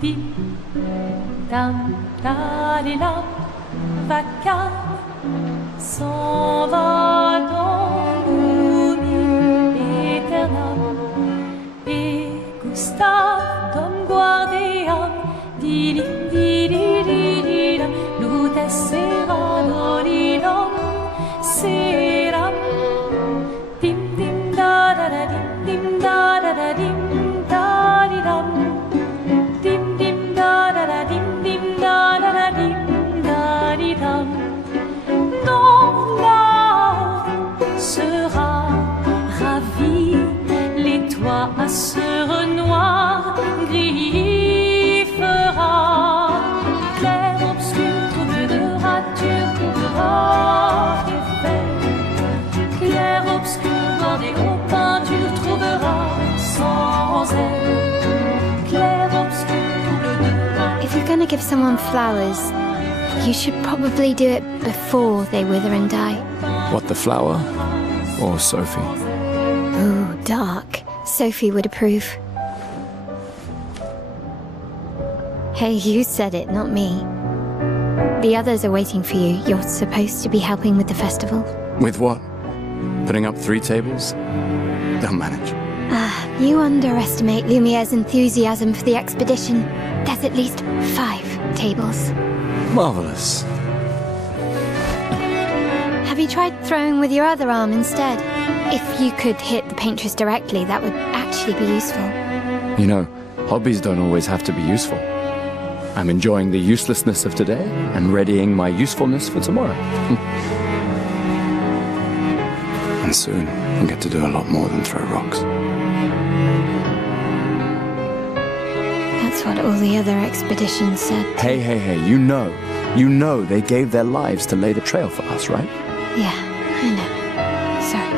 Dim, dam, da-di-dam, vaca s'en va dans l'oubli éternel. Et Gustave, Dom guardian, di-dim, di-di-di-di-dam, lutes sera dolilam, seram. Dim, dim, da-da-da-dim, dim, da-da-da-dim, da-di-dam. Dim, dim, da-da-da-dim, dim, da-da-da-dim, da-di-dam. Non, là sera ravi, les toits à sœur noir gris fera. Clair obscur, trouble de rature, trouvera effet. Clair obscur, bordé aux peintures, trouvera sans elle. Clair obscur, trouble de rature. If you're gonna give someone flowers, you should probably do it before they wither and die. What, the flower? Or Sophie? Ooh, dark. Sophie would approve. Hey, you said it, not me. The others are waiting for you. You're supposed to be helping with the festival. With what? Putting up 3 tables? They'll manage. You underestimate Lumière's enthusiasm for the expedition. There's at least 5 tables. Marvelous. Have you tried throwing with your other arm instead? If you could hit the Painttress directly, that would actually be useful. You know, hobbies don't always have to be useful. I'm enjoying the uselessness of today and readying my usefulness for tomorrow. And soon, I'll get to do a lot more than throw rocks. That's what all the other expeditions said. Hey, you know they gave their lives to lay the trail for us, right? Yeah, I know. Sorry.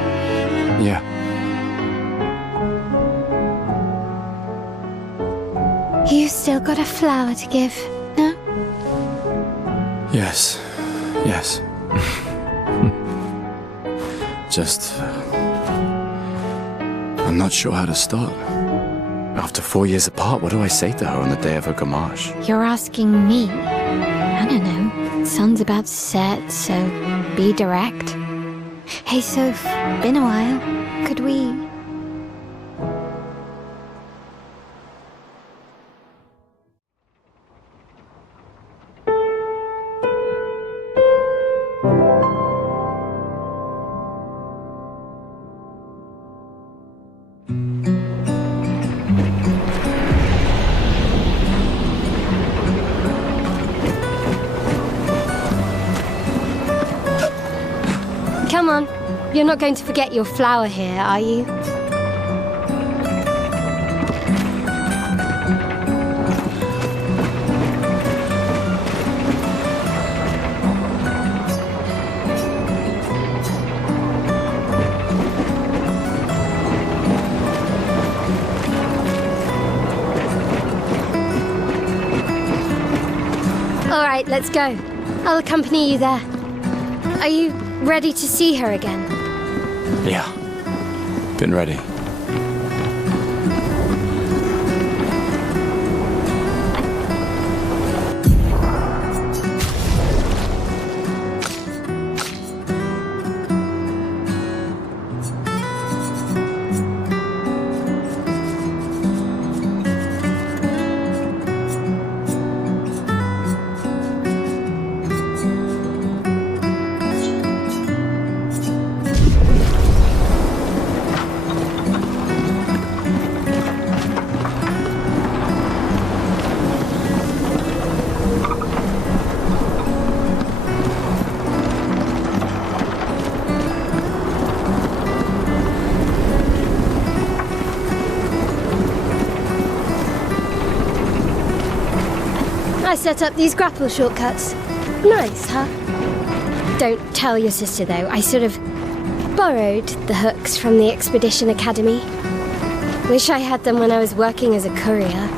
Yeah. You still got a flower to give, no? Yes. Just... I'm not sure how to start. After 4 years apart, what do I say to her on the day of her Gommage? You're asking me? I don't know. Sun's about to set, so be direct. Hey, Soph, been a while. Could we... Come on. You're not going to forget your flower here, are you? All right, let's go. I'll accompany you there. Are you ready to see her again? Yeah. Been ready. I set up these grapple shortcuts. Nice, huh? Don't tell your sister, though. I sort of borrowed the hooks from the Expedition Academy. Wish I had them when I was working as a courier.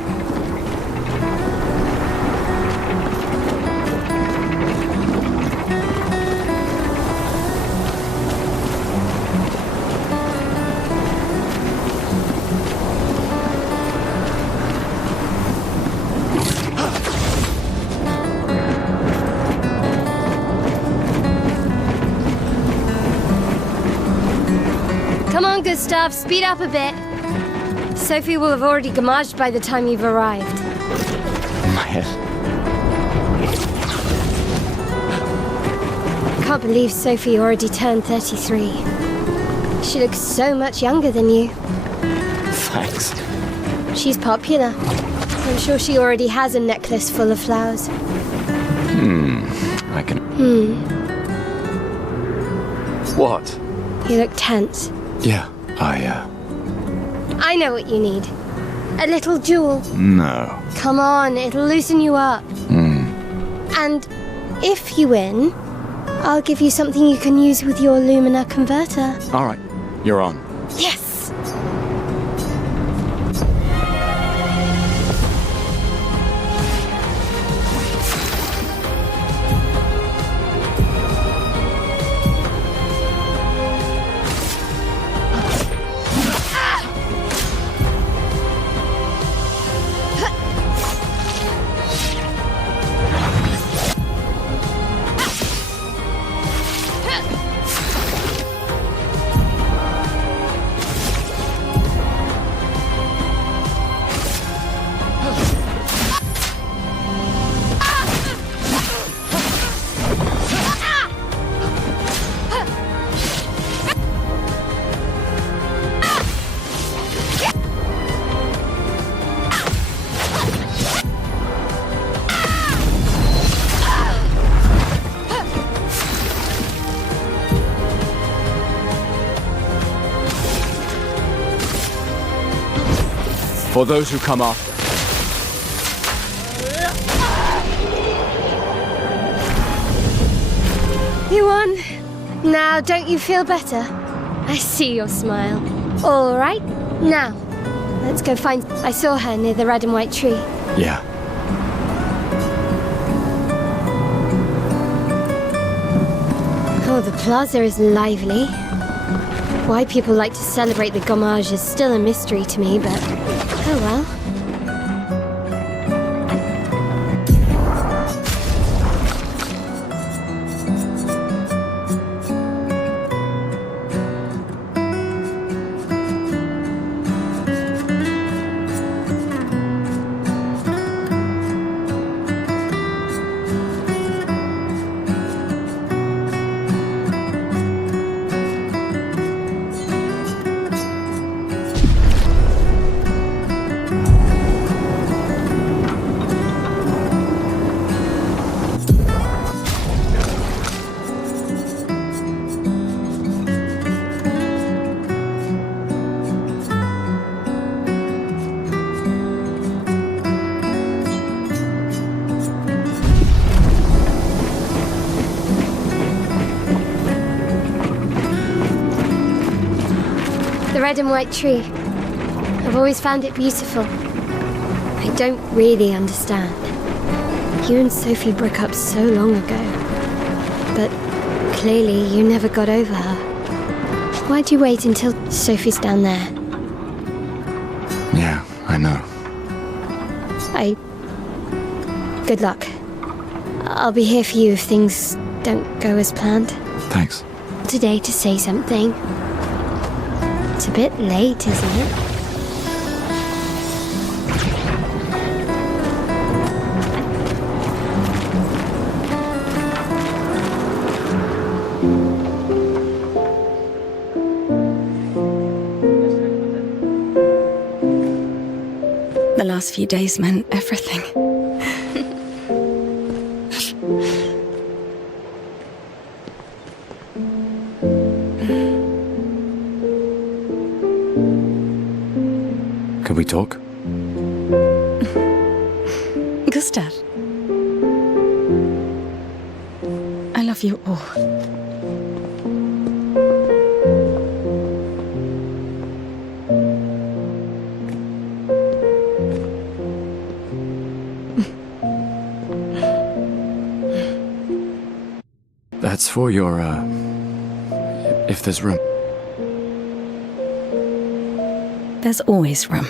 Come on, Gustav, speed up a bit. Sophie will have already gommaged by the time you've arrived. My head. I can't believe Sophie already turned 33. She looks so much younger than you. Thanks. She's popular. I'm sure she already has a necklace full of flowers. I can... What? You look tense. Yeah, I know what you need. A little jewel. No. Come on, it'll loosen you up. And if you win, I'll give you something you can use with your Lumina converter. All right, you're on. Yes! For those who come after. You won. Now, don't you feel better? I see your smile. All right, now, let's go find... I saw her near the red and white tree. Yeah. Oh, the plaza is lively. Why people like to celebrate the Gommage is still a mystery to me, but oh well. The red and white tree. I've always found it beautiful. I don't really understand. You and Sophie broke up so long ago. But clearly you never got over her. Why'd you wait until Sophie's down there? Yeah, I know. Good luck. I'll be here for you if things don't go as planned. Thanks. Today to say something. It's a bit late, isn't it? The last few days meant everything. Can we talk? Gustav. I love you all. That's for your, if there's room. There's always room.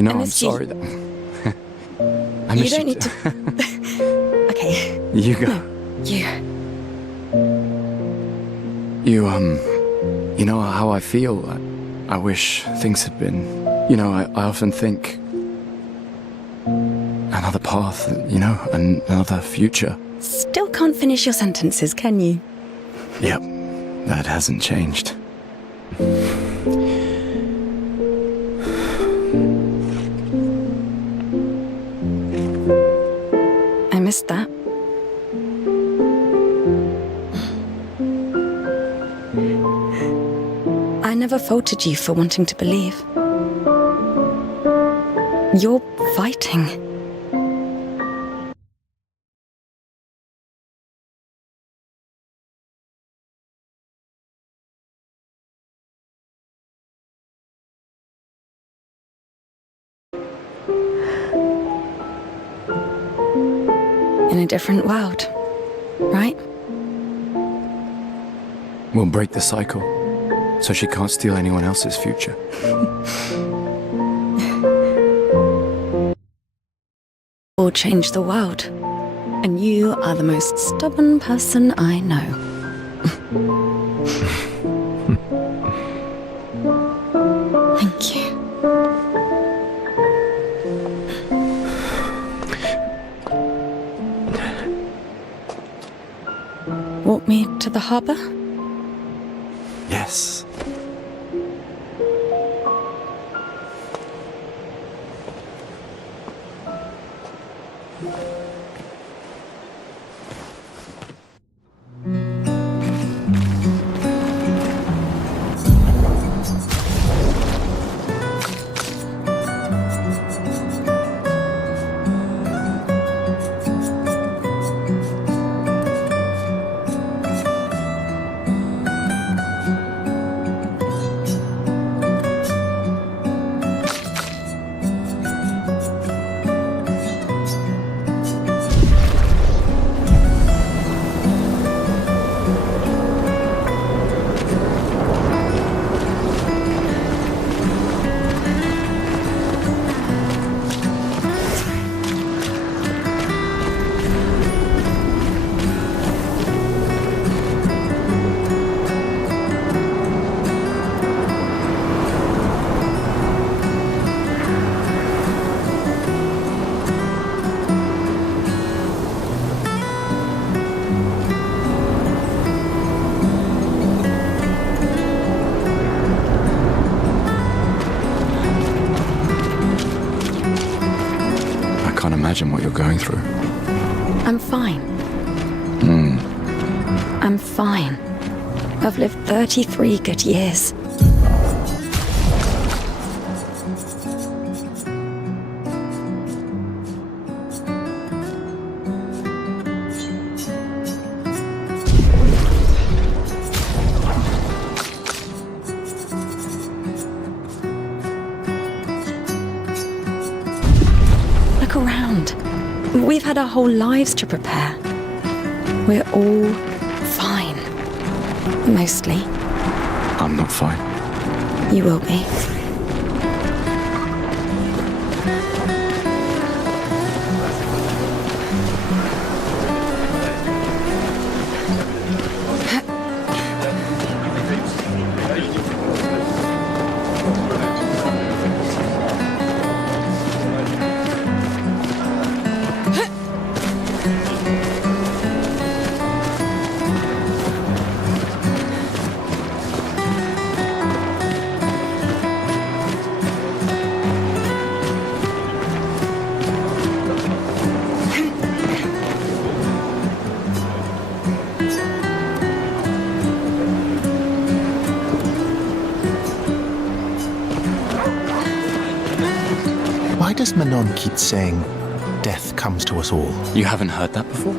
You know, And I'm if you- sorry that... I You miss don't need to... Okay, You go. you. You know how I feel? I wish things had been... You know, I often think... Another path, you know, another future. Still can't finish your sentences, can you? Yep, that hasn't changed. I missed that. I never faulted you for wanting to believe. You're fighting. In a different world, right? We'll break the cycle, so she can't steal anyone else's future. Or change the world. And you are the most stubborn person I know. Thank you. Walk me to the harbour? Yes. Imagine what you're going through. I'm fine. I'm fine. I've lived 33 good years. Look around. We've had our whole lives to prepare. We're all fine. Mostly. I'm not fine. You will be. Why does Manon keep saying, death comes to us all? You haven't heard that before?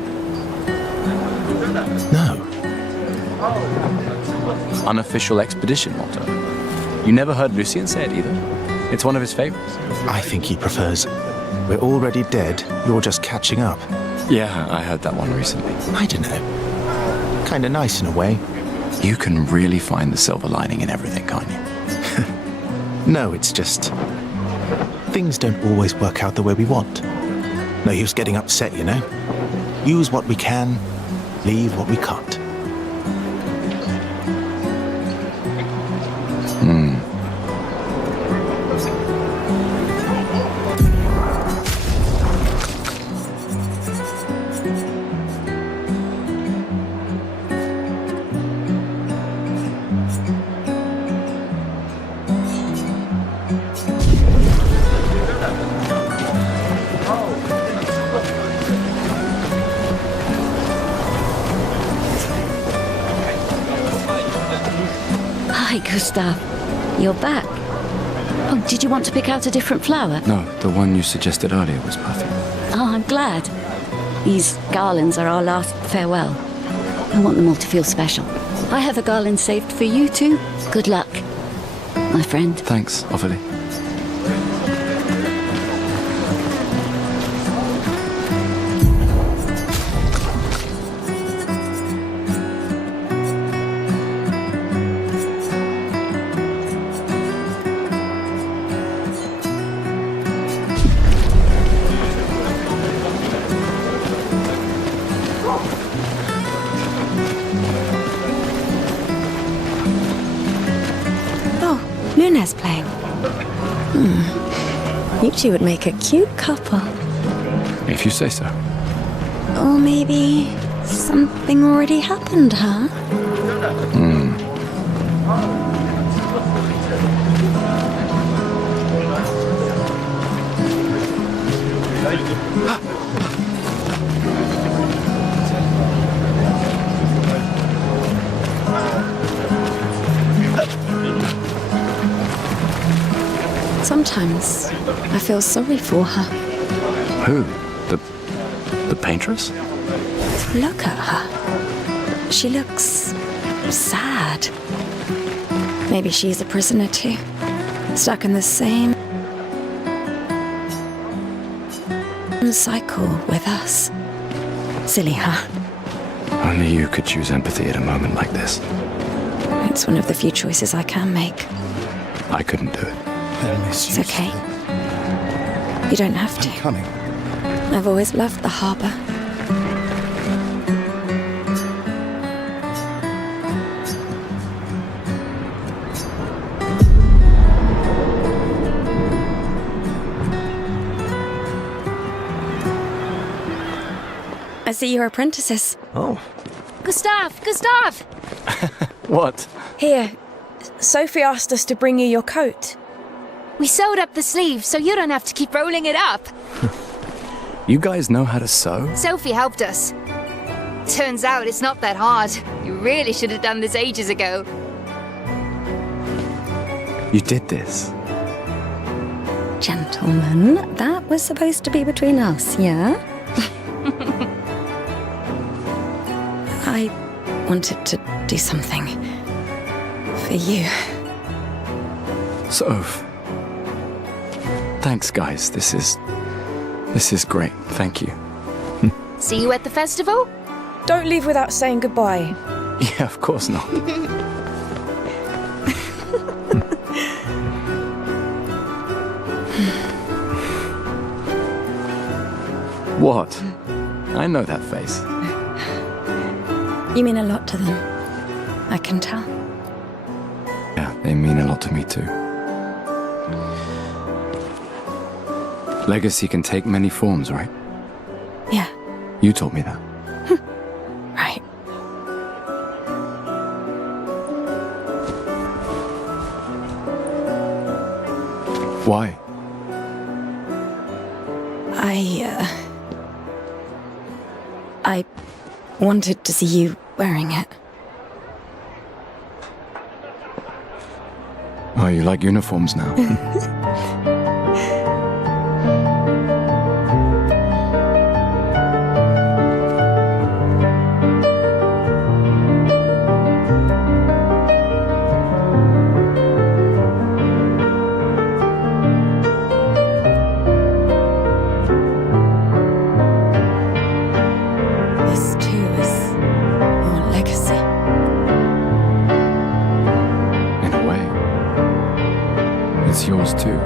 No. Unofficial expedition motto. You never heard Lucien say it either? It's one of his favorites. I think he prefers, we're already dead, you're just catching up. Yeah, I heard that one recently. I don't know. Kinda nice in a way. You can really find the silver lining in everything, can't you? No, it's just, Things don't always work out the way we want. No use getting upset, you know? Use what we can, leave what we can't. Hi, Gustav. You're back. Oh, did you want to pick out a different flower? No, the one you suggested earlier was perfect. Oh, I'm glad. These garlands are our last farewell. I want them all to feel special. I have a garland saved for you too. Good luck, my friend. Thanks, Ophelie. Lumière's playing. You two would make a cute couple. If you say so. Or maybe something already happened, huh? Sometimes I feel sorry for her. Who? The Painttress? Look at her. She looks sad. Maybe she's a prisoner too, stuck in the same cycle with us. Silly, huh? Only you could choose empathy at a moment like this. It's one of the few choices I can make. I couldn't do it. It's okay. You don't have to. I'm coming. I've always loved the harbour. I see you're apprentices. Oh. Gustav! Gustav! What? Here, Sophie asked us to bring you your coat. We sewed up the sleeve so you don't have to keep rolling it up. You guys know how to sew? Sophie helped us. Turns out it's not that hard. You really should have done this ages ago. You did this? Gentlemen, that was supposed to be between us, yeah? I wanted to do something for you. Soph. Thanks, guys. This is great. Thank you. See you at the festival? Don't leave without saying goodbye. Yeah, of course not. What? I know that face. You mean a lot to them. I can tell. Yeah, they mean a lot to me too. Legacy can take many forms, right? Yeah, You told me that. right. Why? I wanted to see you wearing it. Oh, you like uniforms now? This too is your legacy. In a way. It's yours too.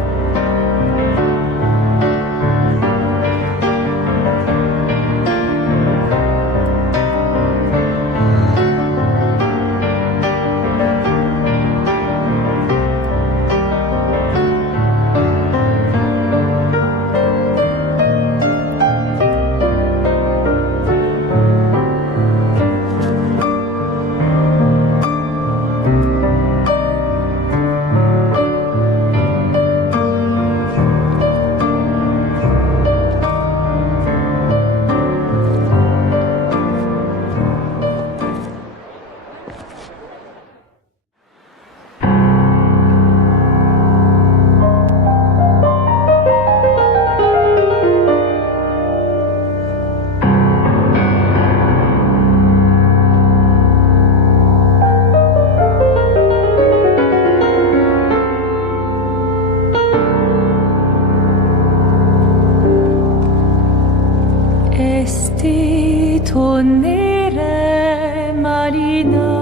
tornere marina,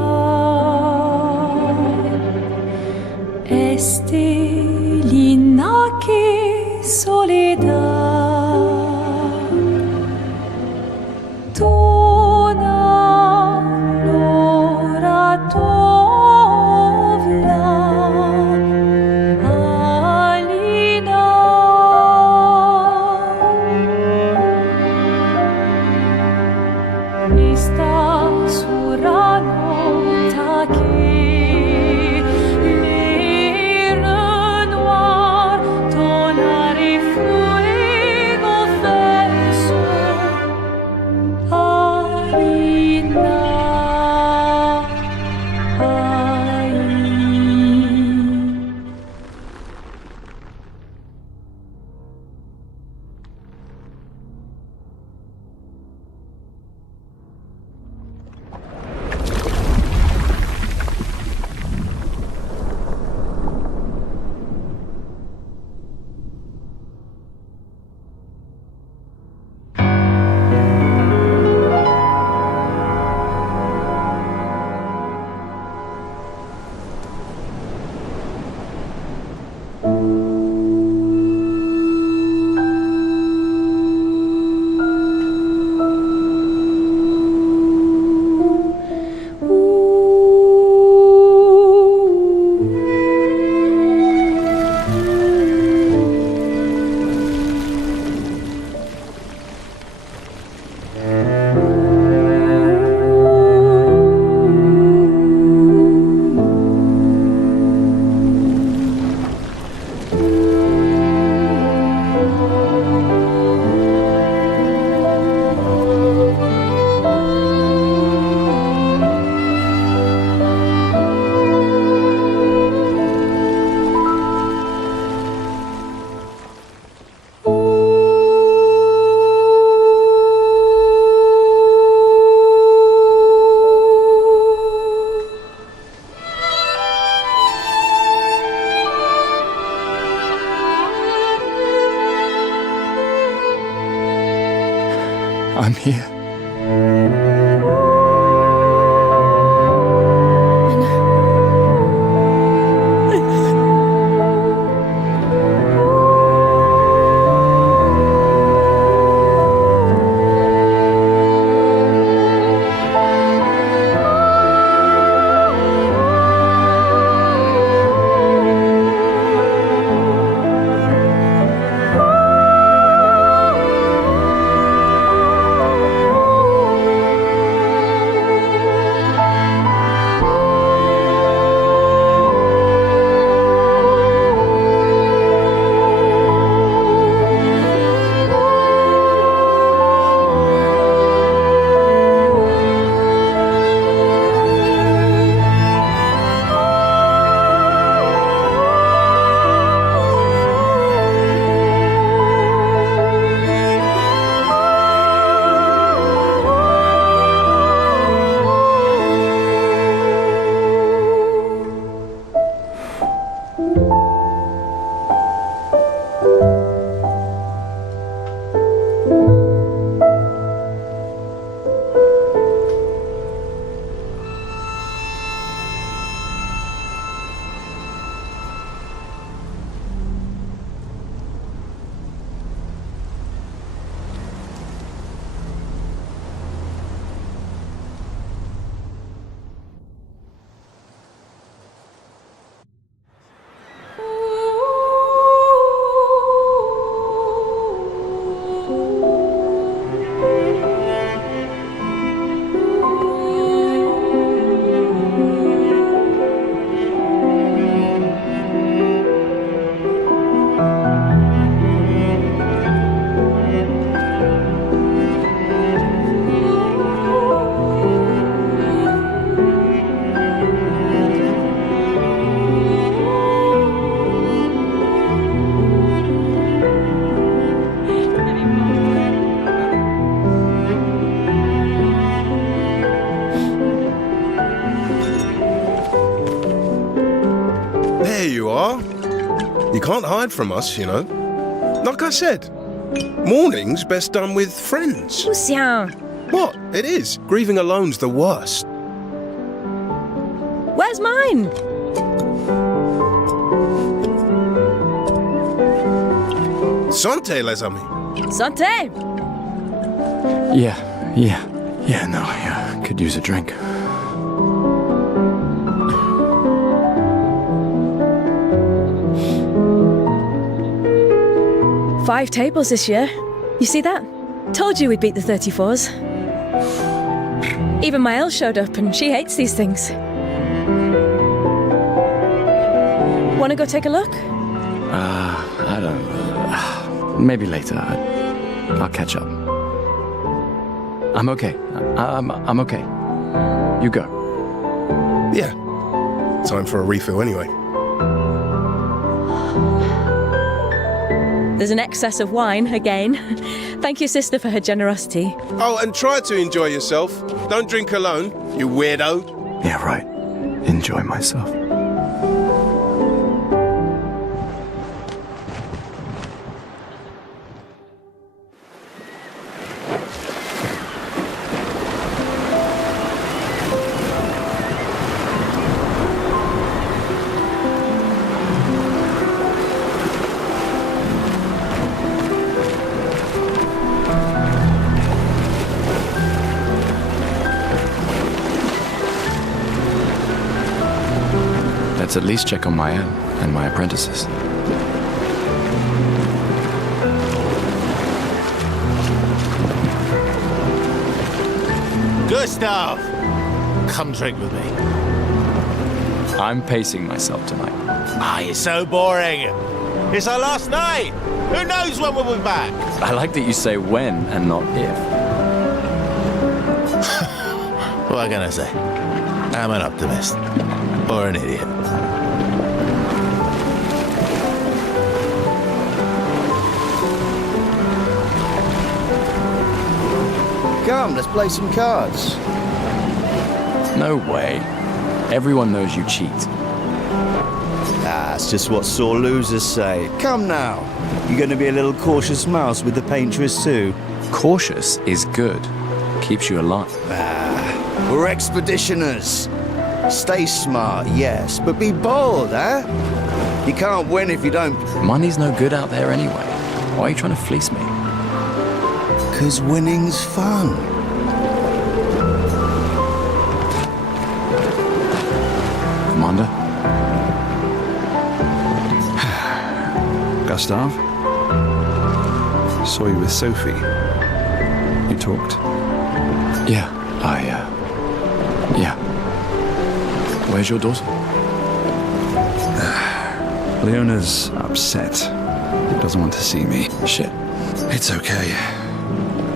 estelina che soledad, tona l'ora tovla, alina. Esta sura nota che le renoir tonare fuego verso Alina, I'm here. You can't hide from us, you know. Like I said, morning's best done with friends. Lucien, What? It is. Grieving alone's the worst. Where's mine? Santé, les amis. Santé! Yeah, no, I could use a drink. Five tables this year. You see that? Told you we'd beat the 34s. Even my Elle showed up and she hates these things. Wanna go take a look? I don't... maybe later. I'll catch up. I'm okay. I'm okay. You go. Yeah. Time for a refill anyway. There's an excess of wine, again. Thank you, sister, for her generosity. Oh, and try to enjoy yourself. Don't drink alone, you weirdo. Yeah, right. Enjoy myself. Let's at least check on my Elle and my apprentices. Gustav! Come drink with me. I'm pacing myself tonight. You're so boring. It's our last night. Who knows when we'll be back? I like that you say when and not if. What can I say? I'm an optimist. Or an idiot. Come, let's play some cards. No way. Everyone knows you cheat. That's just what sore losers say. Come now. You're going to be a little cautious mouse with the Painttress too. Cautious is good. Keeps you alive. We're expeditioners. Stay smart, yes, but be bold, eh? You can't win if you don't... Money's no good out there anyway. Why are you trying to fleece me? 'Cause winning's fun. Commander? Gustav? Saw you with Sophie. You talked. Yeah, yeah. Where's your daughter? Leona's upset. Doesn't want to see me. Shit. It's okay.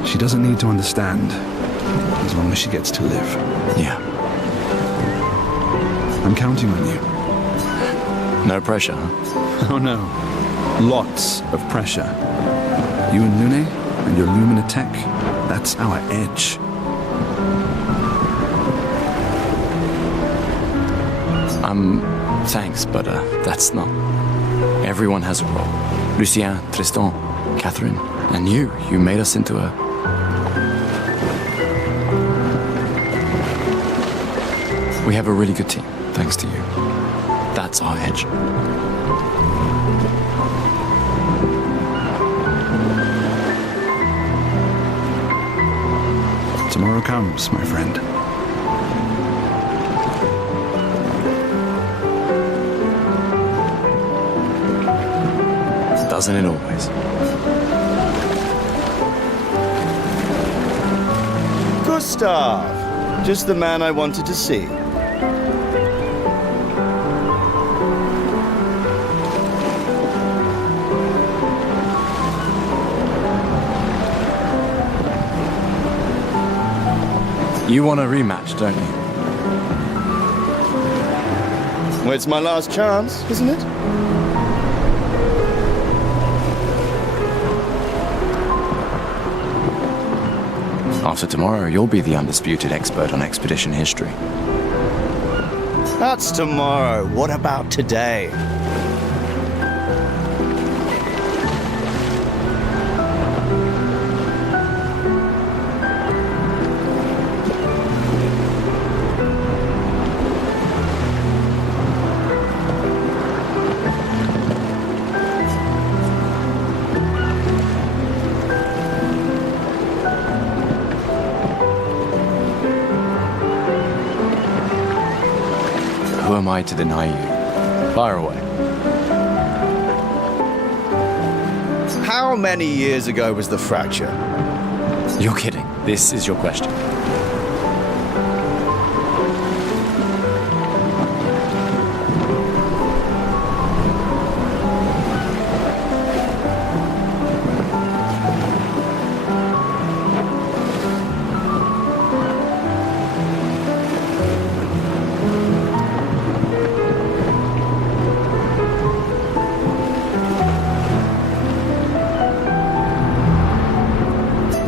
She doesn't need to understand, as long as she gets to live. Yeah. I'm counting on you. No pressure, huh? Oh no. Lots of pressure. You and Lune and your Lumina tech, that's our edge. Thanks, but that's not... Everyone has a role. Lucien, Tristan, Catherine, and you made us into a... We have a really good team, thanks to you. That's our edge. Tomorrow comes, my friend. Doesn't it always? Gustav! Just the man I wanted to see. You want a rematch, don't you? Well, it's my last chance, isn't it? After tomorrow, you'll be the undisputed expert on expedition history. That's tomorrow. What about today? am I to deny you? Fire away. How many years ago was the fracture? You're kidding. This is your question.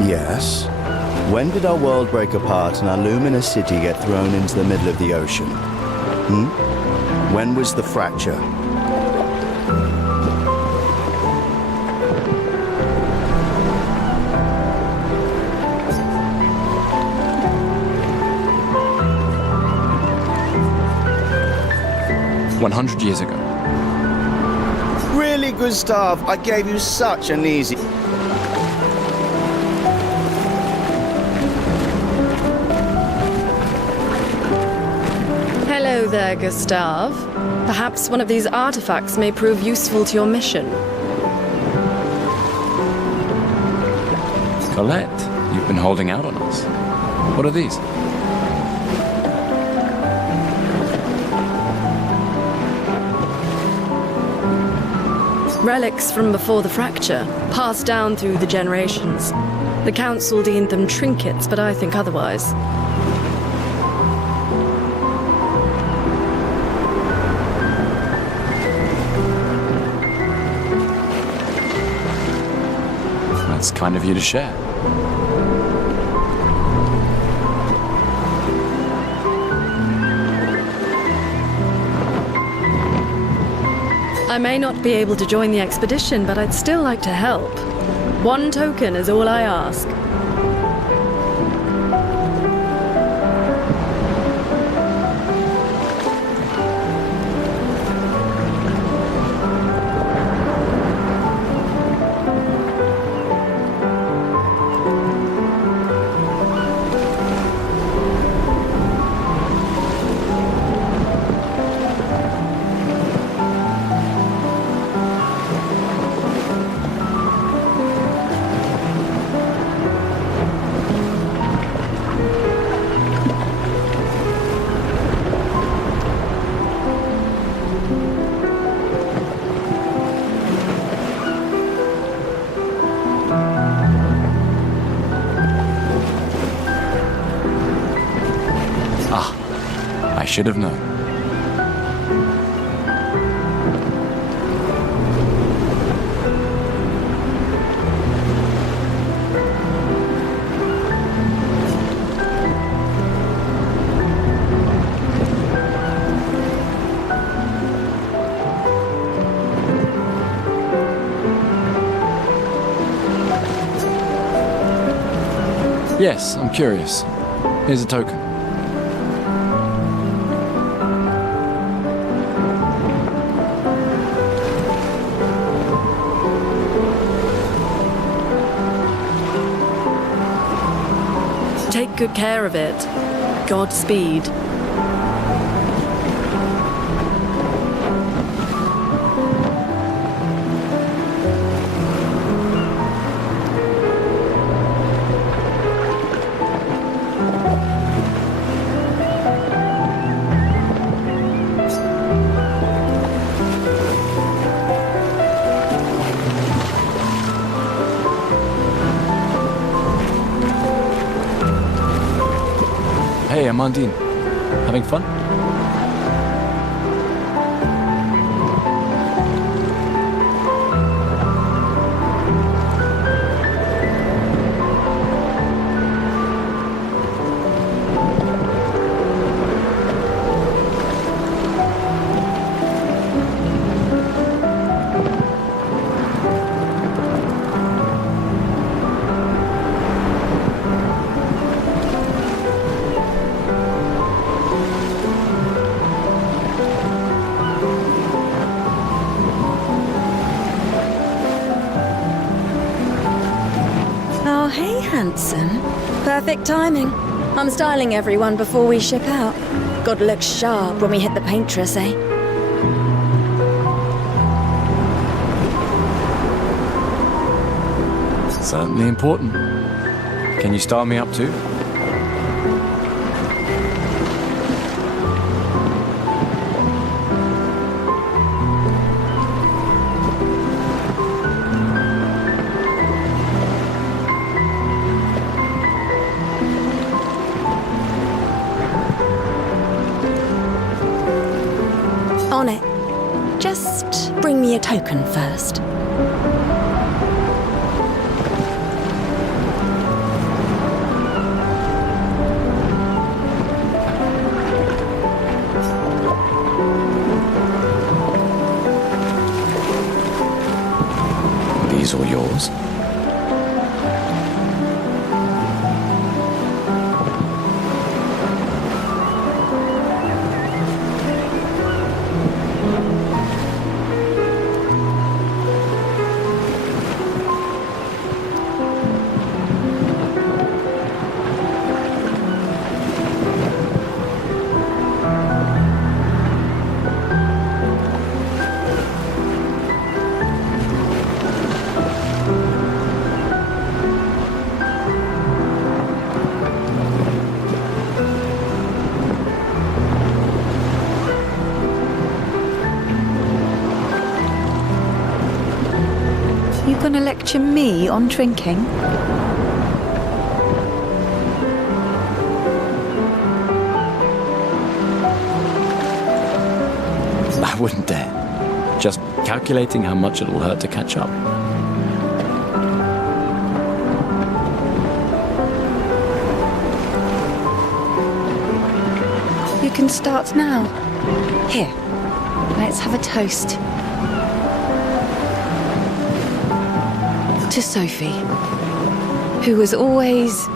Yes. When did our world break apart and our luminous city get thrown into the middle of the ocean? When was the fracture? $100 years ago. Really, Gustav? I gave you such an easy... Hello there, Gustav. Perhaps one of these artifacts may prove useful to your mission. Colette, you've been holding out on us. What are these? Relics from before the fracture, passed down through the generations. The council deemed them trinkets, but I think otherwise. That's kind of you to share. I may not be able to join the expedition, but I'd still like to help. 1 token is all I ask. I should have known. Yes, I'm curious. Here's a token. Take good care of it. Godspeed. Hey, Amandine. Having fun? Handsome. Perfect timing. I'm styling everyone before we ship out. Gotta look sharp when we hit the Painttress, eh? Certainly important. Can you start me up too? On it. Just bring me a token first. These all yours? You gonna lecture me on drinking? I wouldn't dare. Just calculating how much it'll hurt to catch up. You can start now. Here, let's have a toast. To Sophie, who was always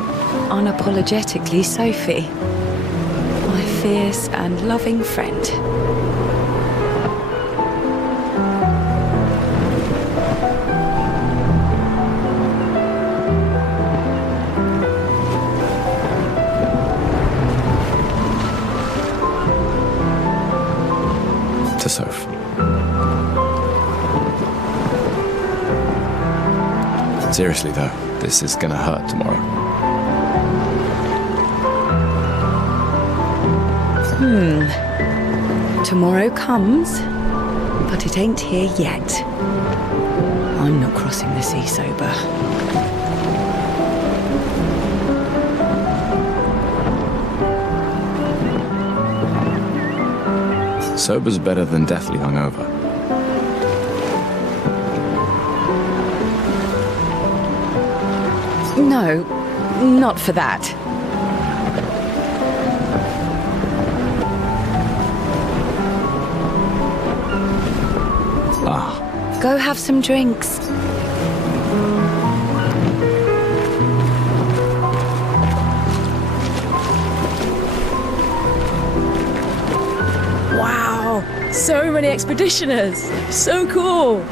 unapologetically Sophie, my fierce and loving friend. To Soph. Seriously though, this is gonna hurt tomorrow. Tomorrow comes, but it ain't here yet. I'm not crossing the sea sober. Sober's better than deathly hungover. No, not for that. Go have some drinks. Wow, so many expeditioners. So cool.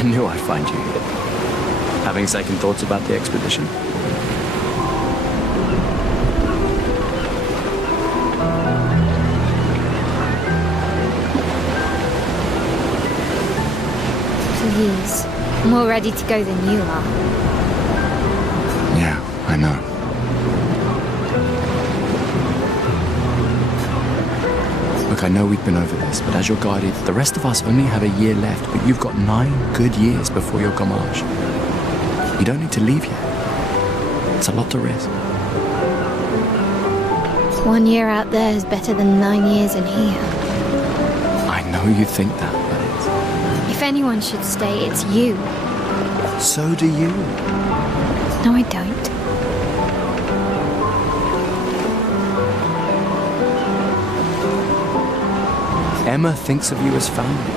I knew I'd find you here. Having second thoughts about the expedition? Please. I'm more ready to go than you are. Yeah, I know. Look, I know we've been over this, but as your guardian, the rest of us only have a year left, but you've got 9 good years before your Gommage. You don't need to leave yet. It's a lot to risk. 1 year out there is better than 9 years in here. I know you think that, but If anyone should stay, it's you. so do you. No, I don't. Emma thinks of you as family.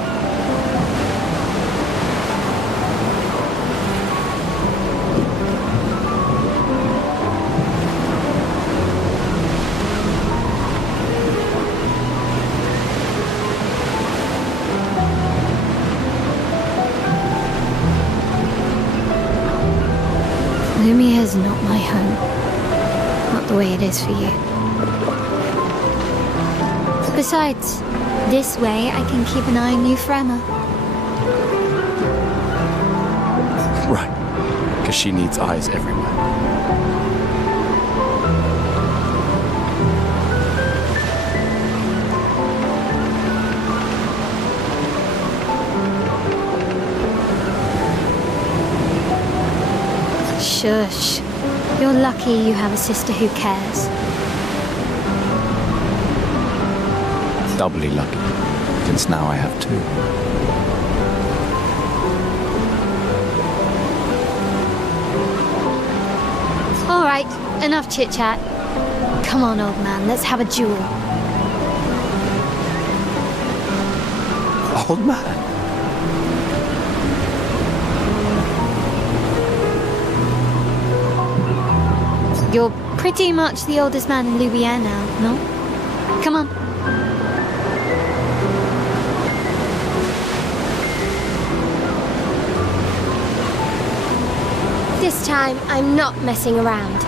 Lumiere's not my home. Not the way it is for you. Besides, this way I can keep an eye on you for Emma. Right. Because she needs eyes everywhere. Shush. You're lucky you have a sister who cares. Doubly lucky, since now I have 2. All right, enough chit-chat. Come on, old man, let's have a duel. Old man? You're pretty much the oldest man in Lumière now, no? Come on. This time, I'm not messing around.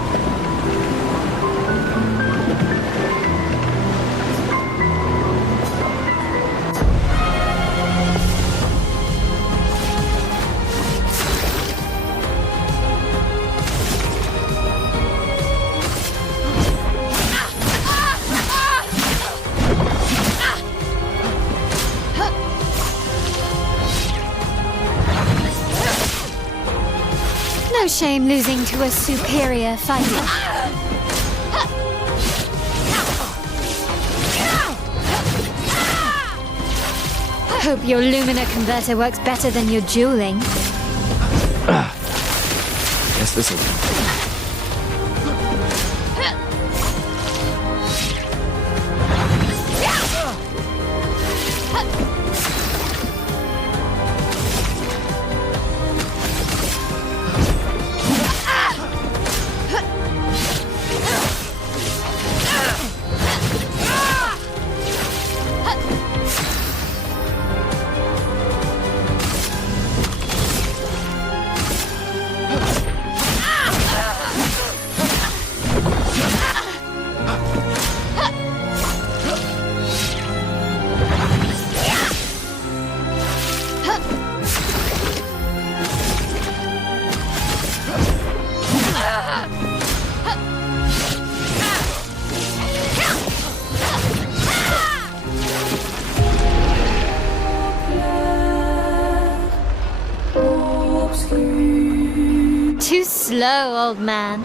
No shame losing to a superior fighter. Hope your Lumina converter works better than your dueling. Guess this'll do. Too slow, old man.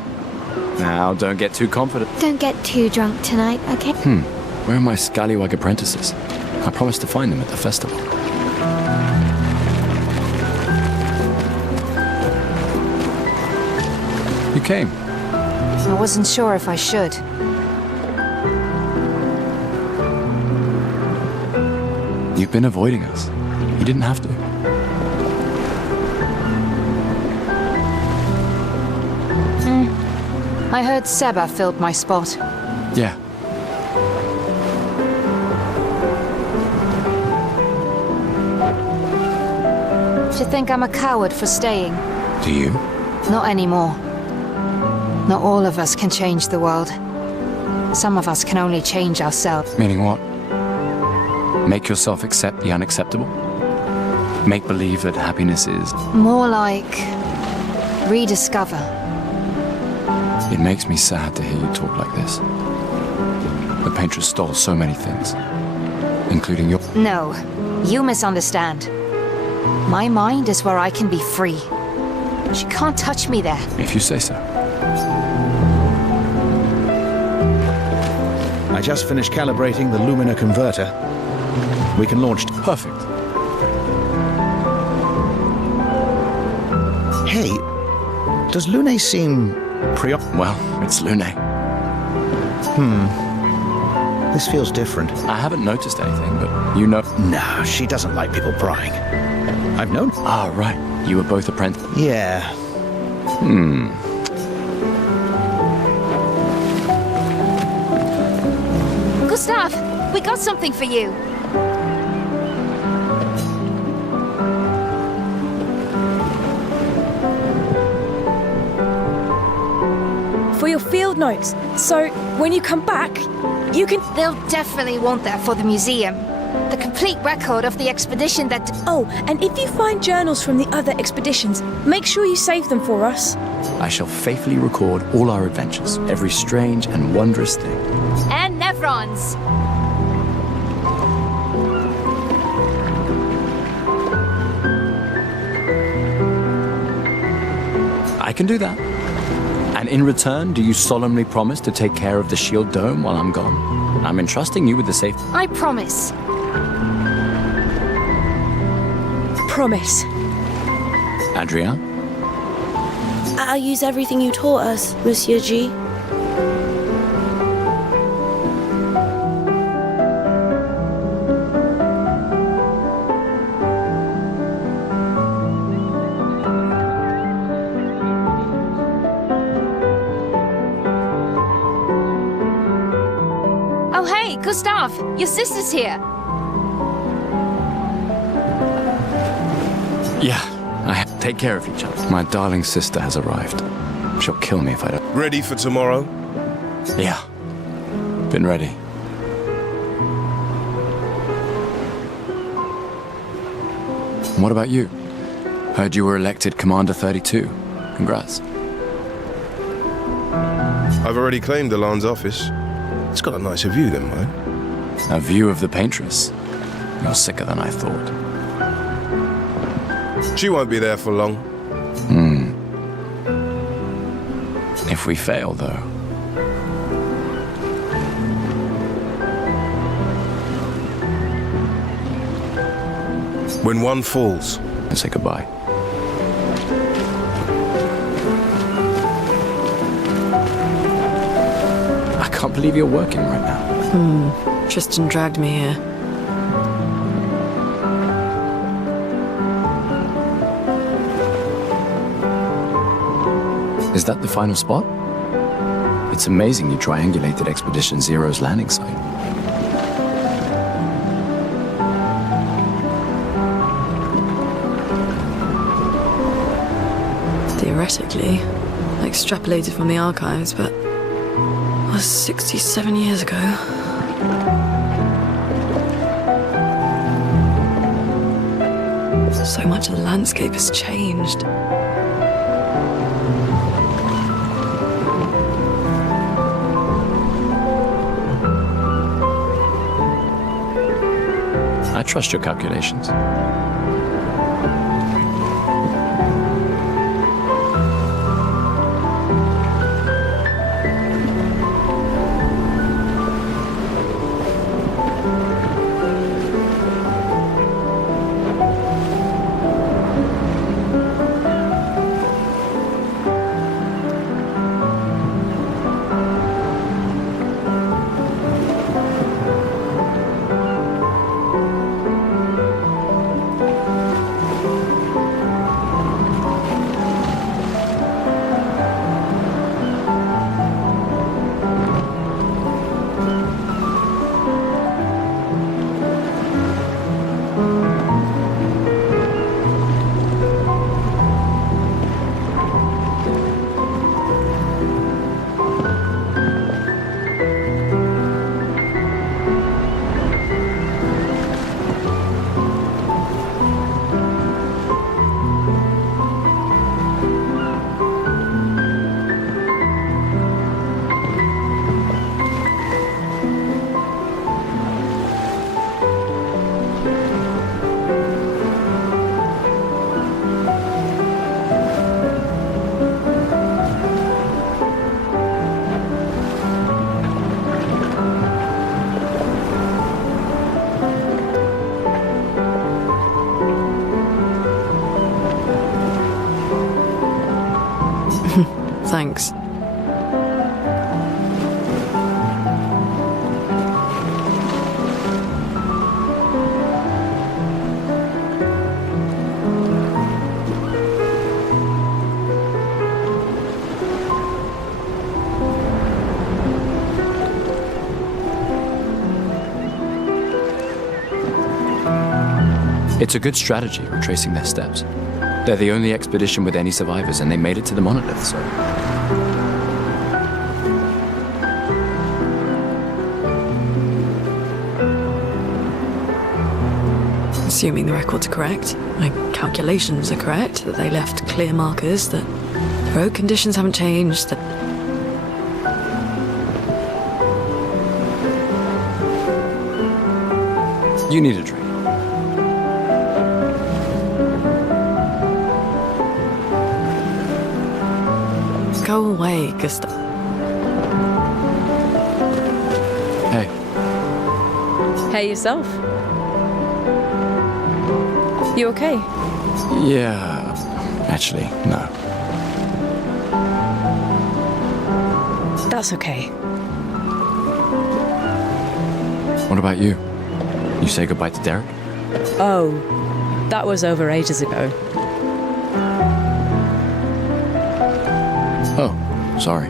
Now, don't get too confident. Don't get too drunk tonight, okay? Where are my scallywag apprentices? I promised to find them at the festival. You came. I wasn't sure if I should. You've been avoiding us. You didn't have to. I heard Seba filled my spot. Yeah. you think I'm a coward for staying? Do you? Not anymore. Not all of us can change the world. Some of us can only change ourselves. Meaning what? Make yourself accept the unacceptable? Make believe that happiness is... More like... rediscover. It makes me sad to hear you talk like this. The Painttress stole so many things, including your... No, you misunderstand. My mind is where I can be free. She can't touch me there. If you say so. I just finished calibrating the Lumière converter. We can launch... Perfect. Hey, does Lune seem Well, it's Lune. This feels different. I haven't noticed anything, but you know... No, she doesn't like people prying. I've known... Ah, right. You were both apprentices. Yeah. Gustav, we got something for you. For your field notes. So, when you come back, you can... They'll definitely want that for the museum. The complete record of the expedition that... Oh, and if you find journals from the other expeditions, make sure you save them for us. I shall faithfully record all our adventures, every strange and wondrous thing. And Nevrons. I can do that. And in return, do you solemnly promise to take care of the shield dome while I'm gone? I'm entrusting you with the safe... I promise. Promise. Adrien? I'll use everything you taught us, Monsieur G. Oh, hey, Gustav, your sister's here. Yeah, take care of each other. My darling sister has arrived. She'll kill me if I don't... Ready for tomorrow? Yeah. Been ready. What about you? Heard you were elected Commander 32. Congrats. I've already claimed the Lan's office. It's got a nicer view than mine. A view of the Painttress. You're sicker than I thought. She won't be there for long. If we fail, though. When one falls. And say goodbye. I can't believe you're working right now. Tristan dragged me here. Is that the final spot? It's amazing you triangulated Expedition Zero's landing site. Theoretically, extrapolated from the archives, but that was 67 years ago. So much of the landscape has changed. I trust your calculations. Thanks. It's a good strategy, retracing their steps. They're the only expedition with any survivors, and they made it to the monolith, so... Assuming the records are correct, my calculations are correct, that they left clear markers, that the road conditions haven't changed, that... You need a drink. Go away, Gustav. Hey. Hey, yourself. You okay? Yeah... Actually, no. That's okay. What about you? You say goodbye to Derek? Oh, that was over ages ago. Oh, sorry.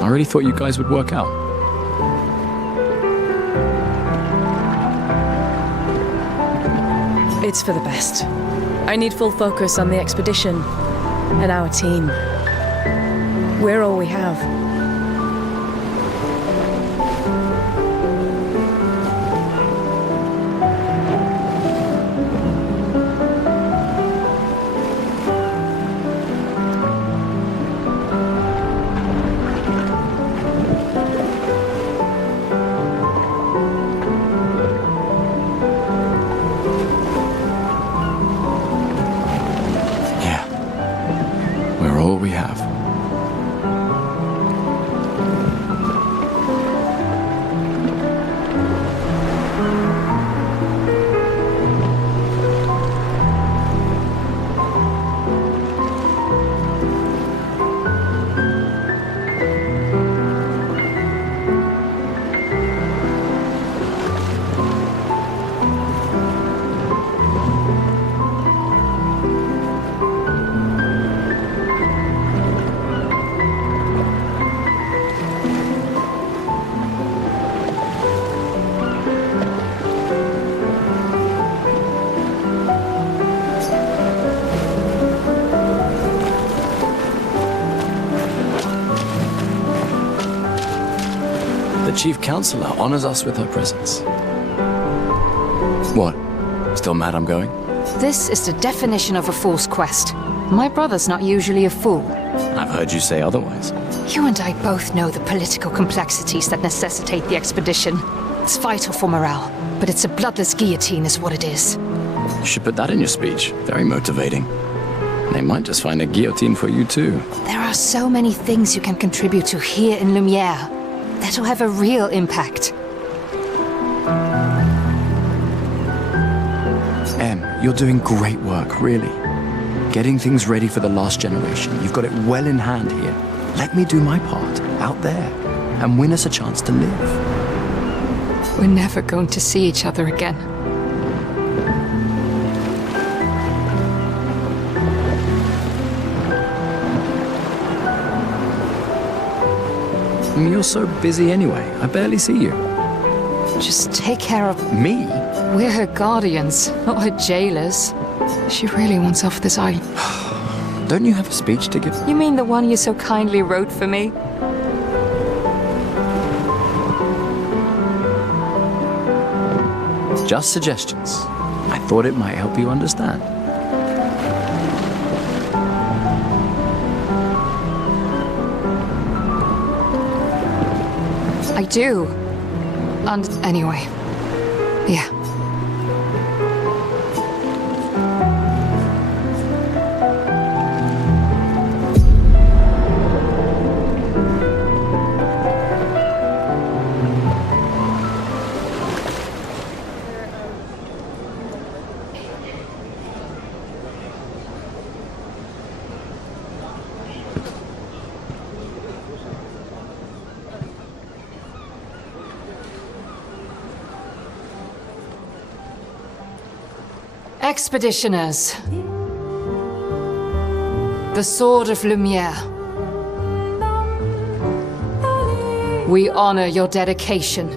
I really thought you guys would work out. It's for the best. I need full focus on the expedition and our team. We're all we have. Chief Counselor honors us with her presence. What? Still mad I'm going? This is the definition of a fool's quest. My brother's not usually a fool. I've heard you say otherwise. You and I both know the political complexities that necessitate the expedition. It's vital for morale, but it's a bloodless guillotine is what it is. You should put that in your speech. Very motivating. They might just find a guillotine for you too. There are so many things you can contribute to here in Lumière. That'll have a real impact. Em, you're doing great work, really. Getting things ready for the last generation. You've got it well in hand here. Let me do my part, out there, and win us a chance to live. We're never going to see each other again. You're so busy anyway. I barely see you. Just take care of... Me? We're her guardians, not her jailers. She really wants off this island. Don't you have a speech to give? You mean the one you so kindly wrote for me? Just suggestions. I thought it might help you understand. I do. And anyway, yeah. Expeditioners. The Sword of Lumière. We honor your dedication.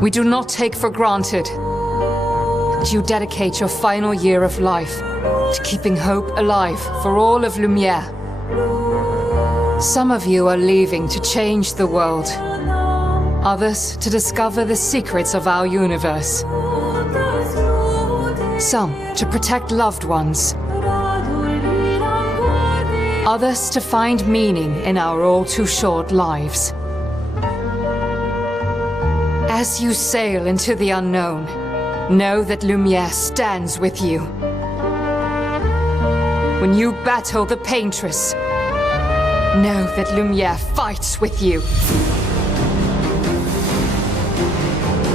We do not take for granted that you dedicate your final year of life to keeping hope alive for all of Lumière. Some of you are leaving to change the world. Others to discover the secrets of our universe. Some to protect loved ones. Others to find meaning in our all too short lives. As you sail into the unknown, know that Lumière stands with you. When you battle the Painttress, know that Lumière fights with you.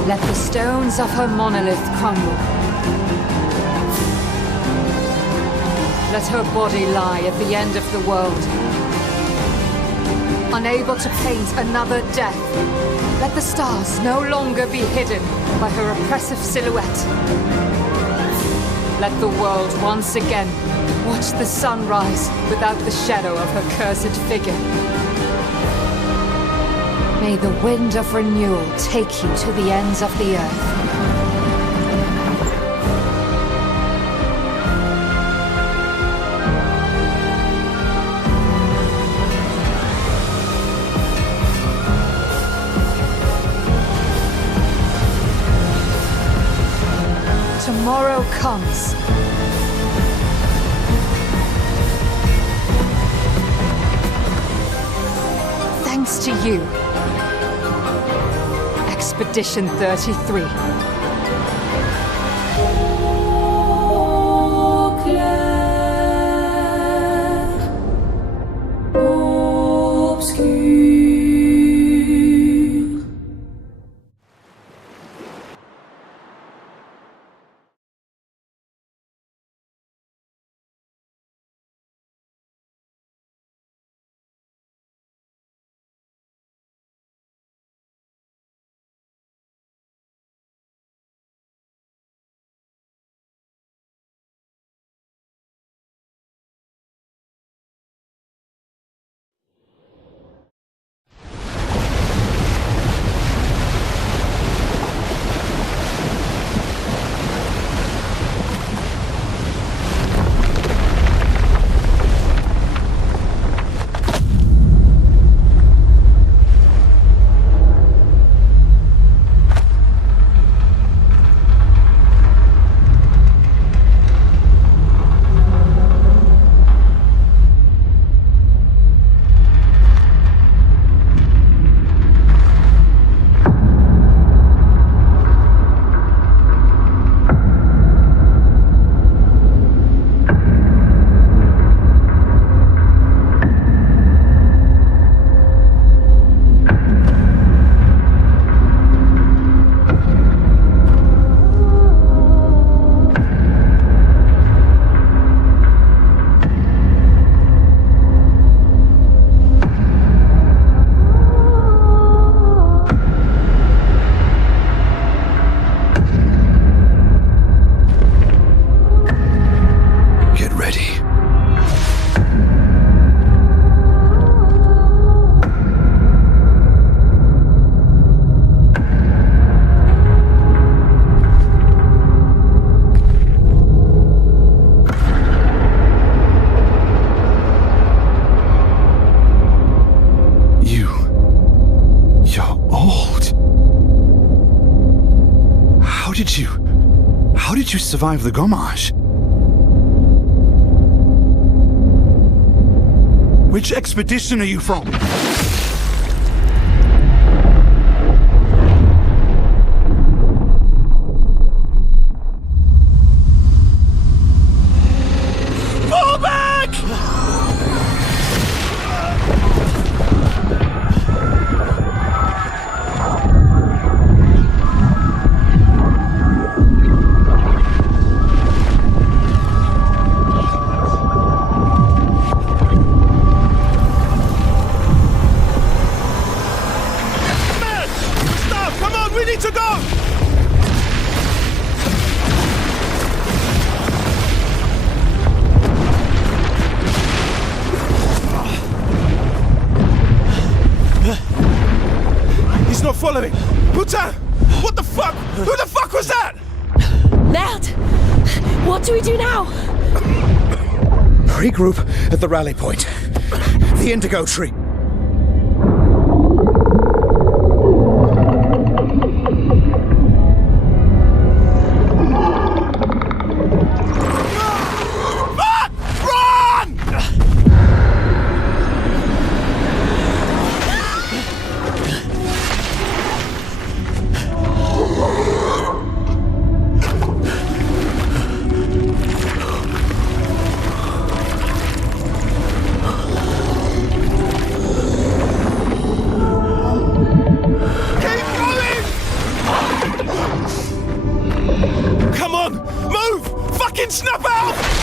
Let the stones of her monolith crumble. Let her body lie at the end of the world. Unable to paint another death, let the stars no longer be hidden by her oppressive silhouette. Let the world once again watch the sun rise without the shadow of her cursed figure. May the wind of renewal take you to the ends of the earth. Tomorrow comes. Thanks to you, Expedition 33. Clair Obscur. How did you survive the Gommage? Which expedition are you from? Fall back! following! Putain! What the fuck? Who the fuck was that? Merde! What do we do now? Regroup at the rally point. The Indigo Tree. Snap out!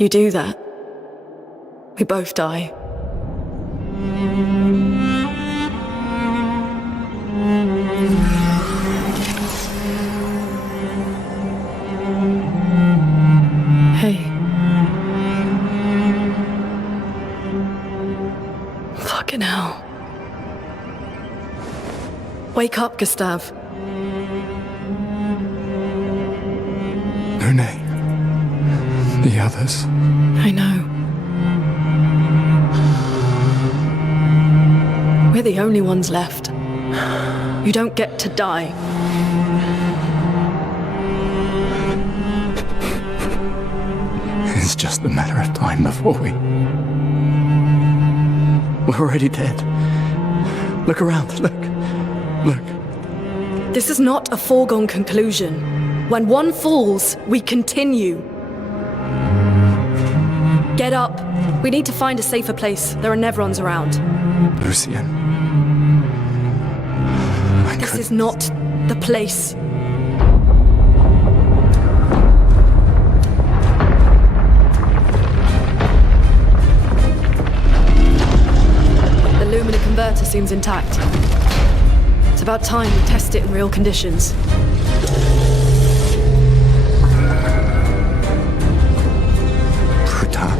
You do that, we both die. Hey. Fucking hell. Wake up, Gustav. Lune. The others. I know. We're the only ones left. You don't get to die. It's just a matter of time before we're already dead. Look around, look. This is not a foregone conclusion. When one falls, we continue. Get up. We need to find a safer place. There are Nevrons around. Lucien. This is not the place. The Lumina converter seems intact. It's about time we test it in real conditions. Putain.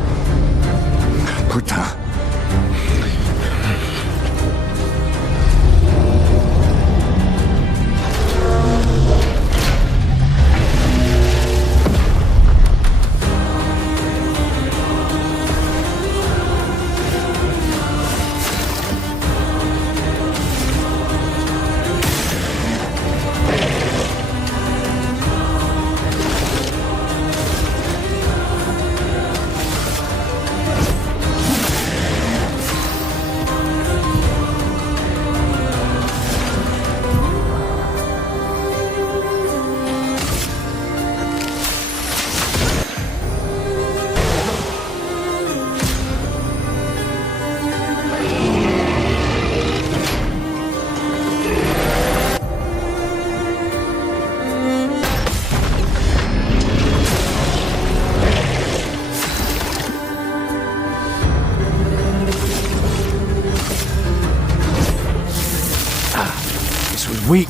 Weak.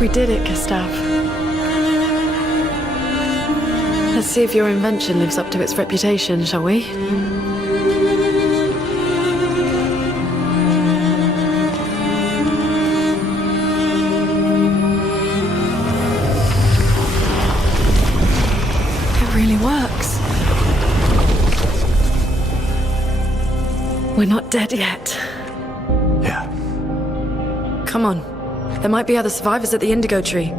We did it, Gustav. Let's see if your invention lives up to its reputation, shall we? Works. We're not dead yet. Yeah. Come on. There might be other survivors at the indigo tree.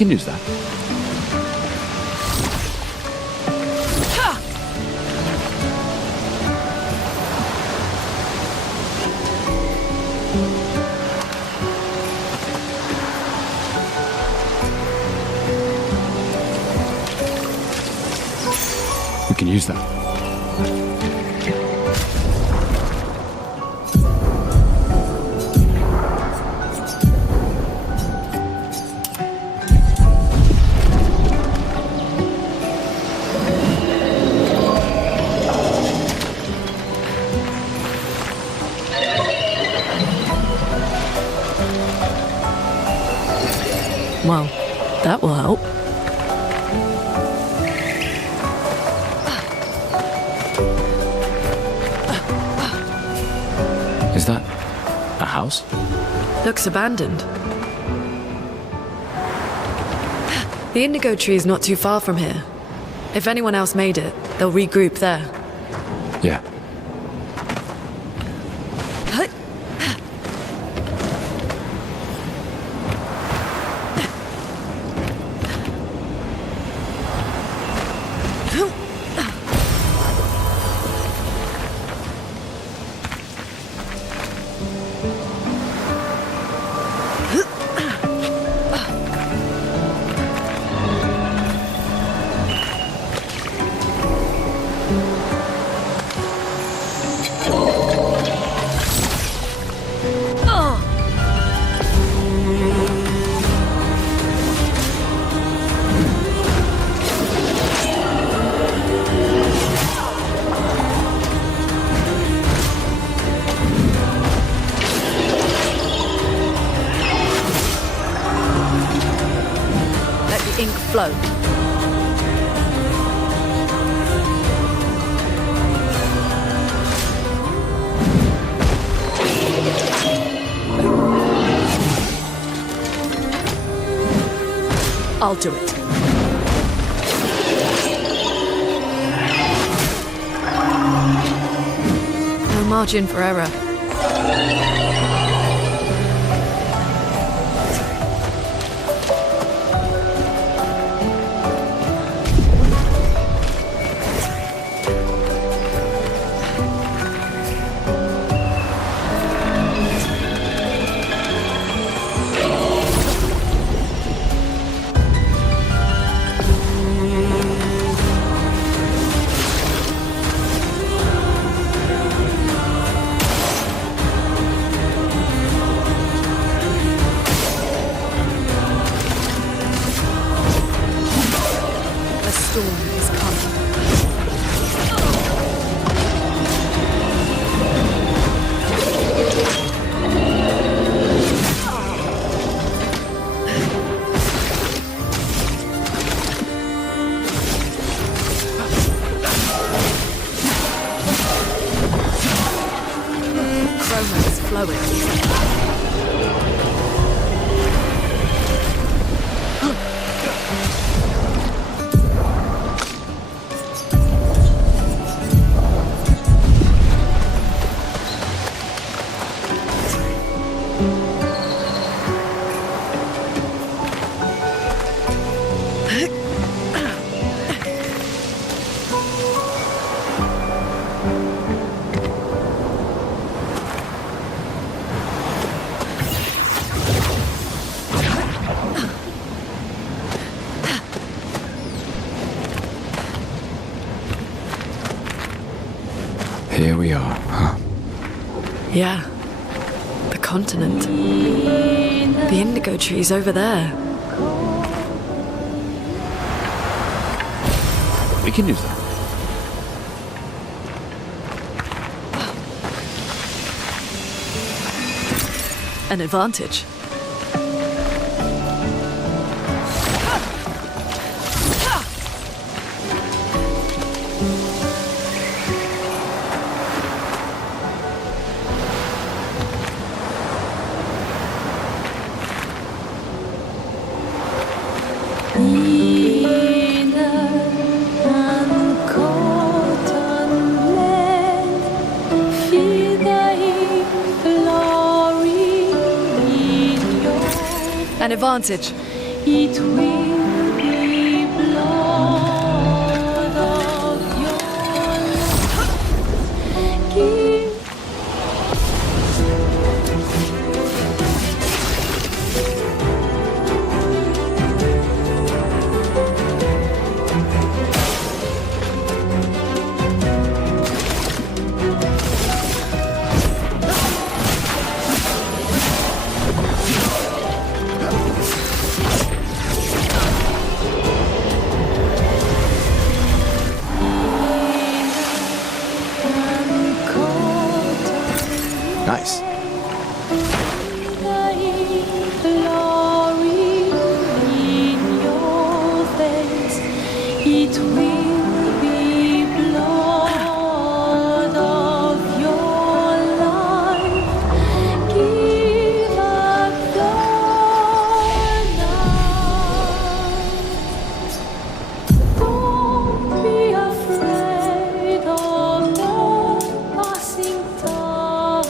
can use that. We can use that. Well, that will help. Is that a house? Looks abandoned. The indigo tree is not too far from here. If anyone else made it, they'll regroup there. Yeah. Flow. I'll do it. No margin for error. Here we are, huh? Yeah. The continent. The indigo trees over there. We can use that. An advantage. An advantage. It will be blood of your life. Give Nice. It will be blood of your life. Give up the night. Don't be afraid of the passing time.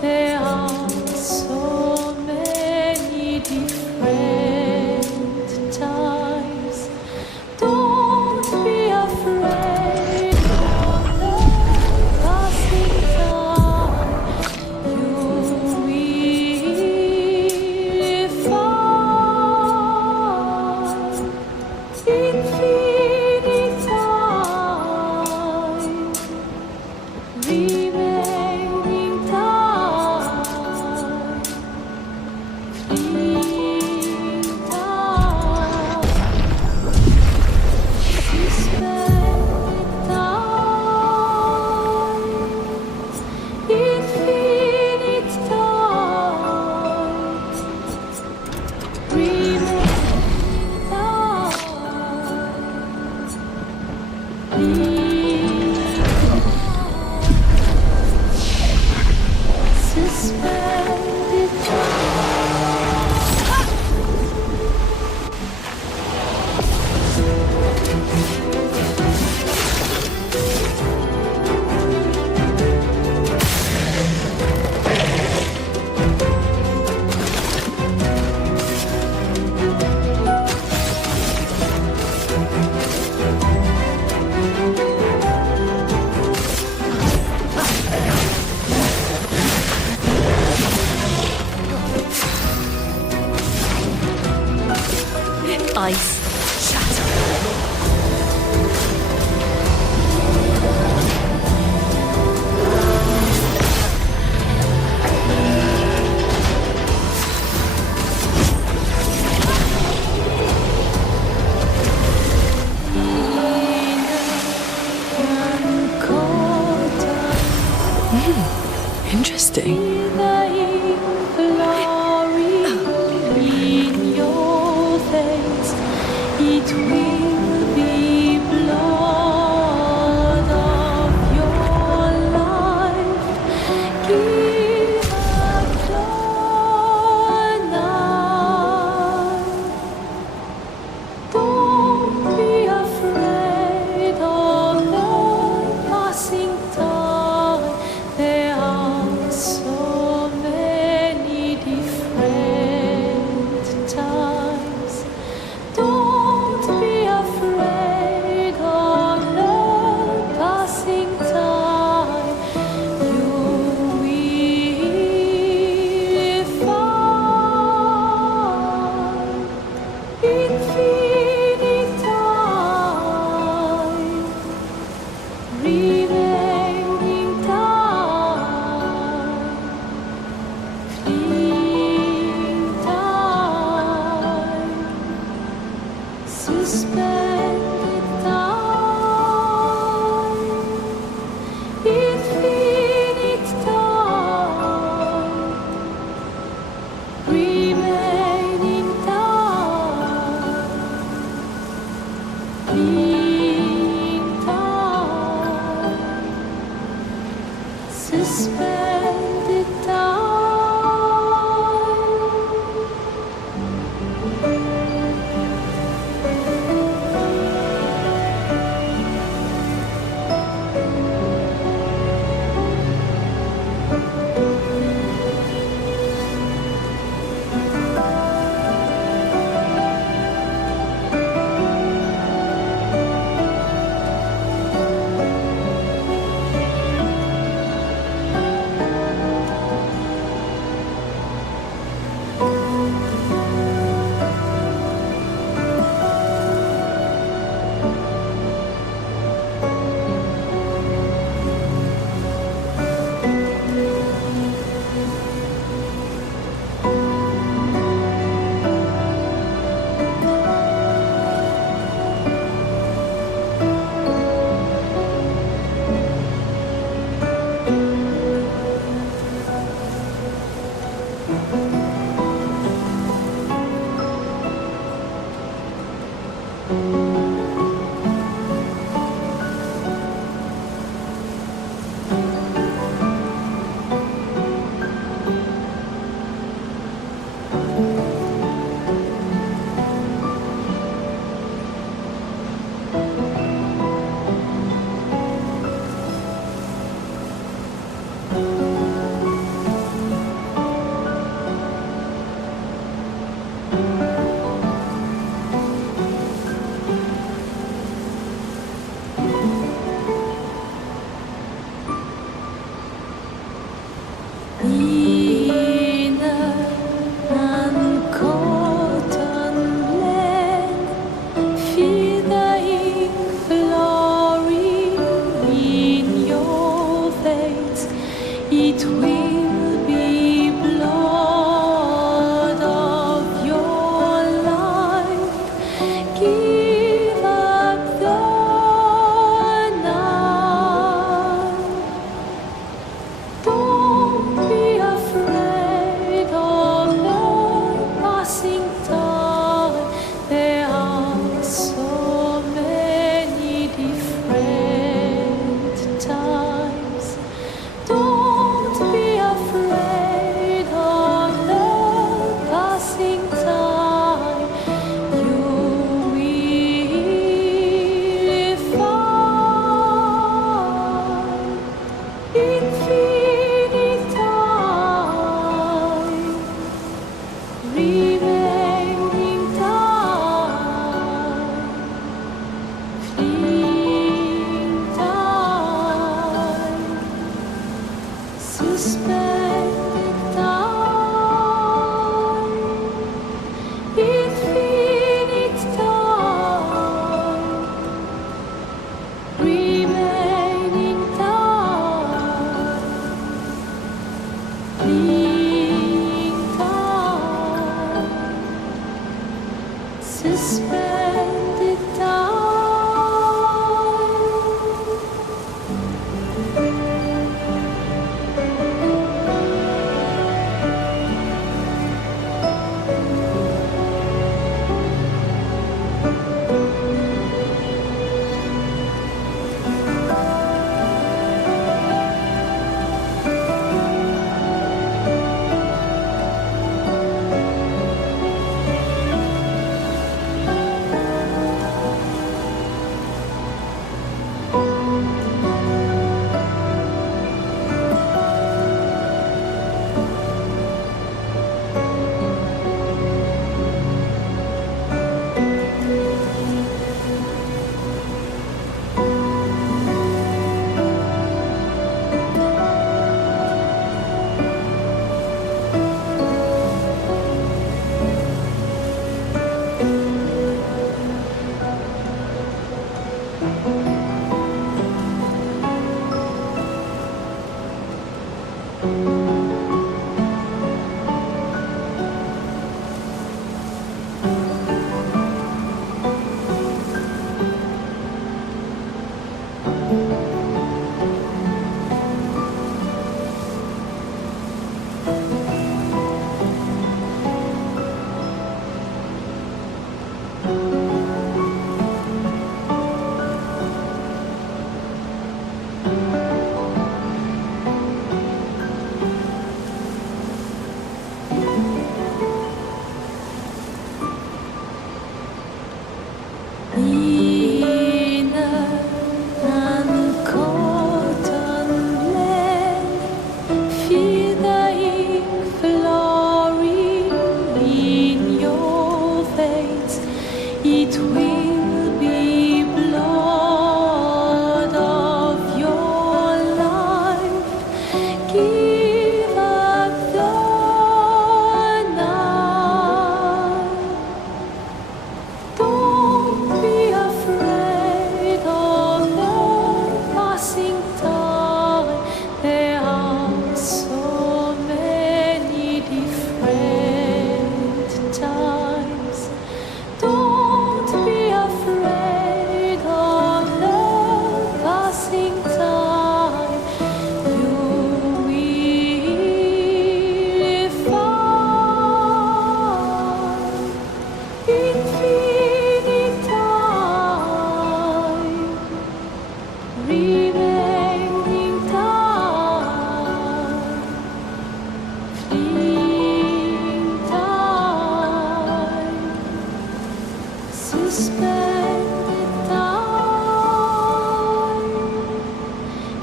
There are so many different times. Don't be afraid of the passing time. You will find infinite time, remaining time, free time. Suspended time, infinite time, remaining time, suspended Ice. Shatter. Interesting. It will be blood of your life. Give up the night. Don't be afraid of the passing time. There are so many different times. Don't be afraid of the passing time. You will find infinite time, remaining time, fleeing time, suspended time, infinite time, remaining time, fleeing time, suspended time. It will be blood of your life. Give up the night. Don't be afraid of the passing time. There are so many different times. Don't be afraid of the passing time. You will find infinite time, remaining time, fleeing time, suspended time,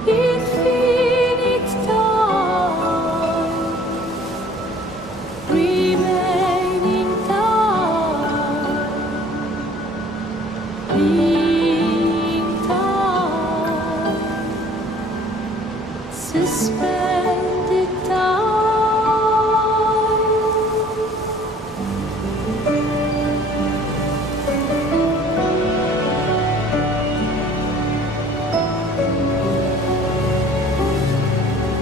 infinite time, remaining time, fleeing time, suspended time.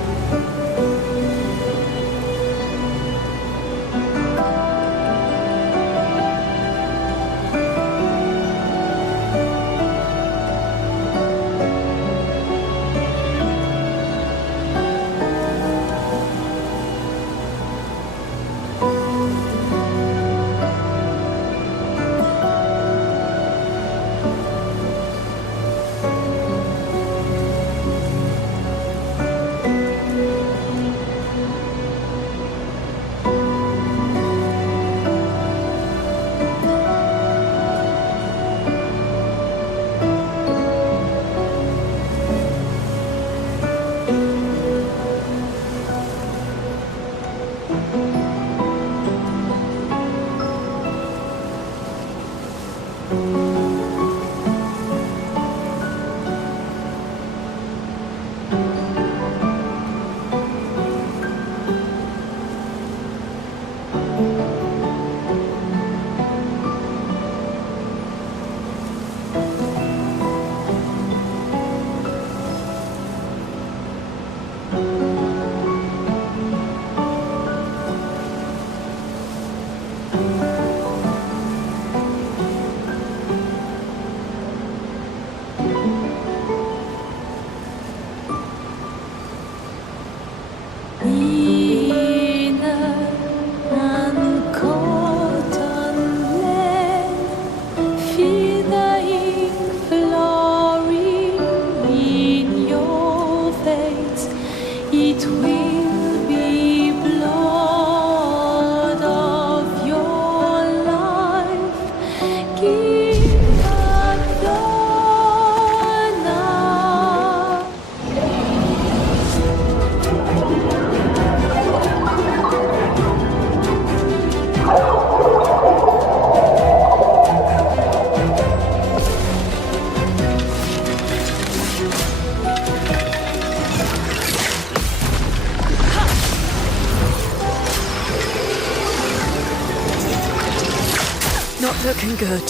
Not looking good.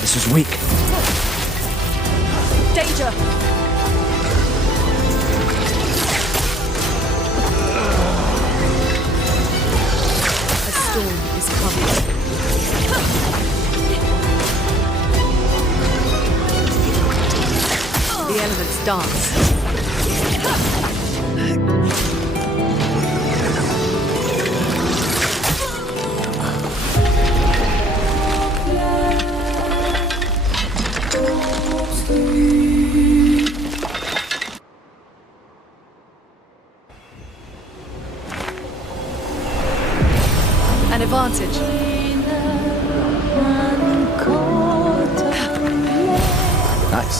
This is weak. Danger! A storm is coming. The elements dance. An advantage. Nice.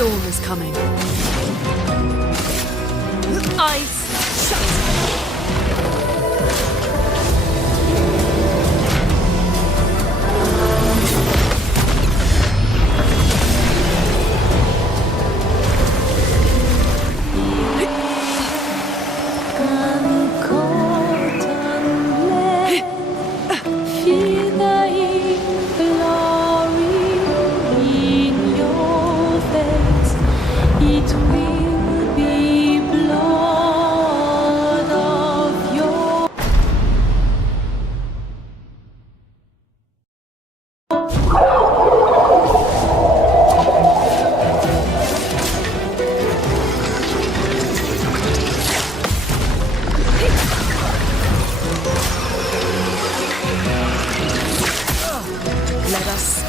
storm is coming. Eyes shut.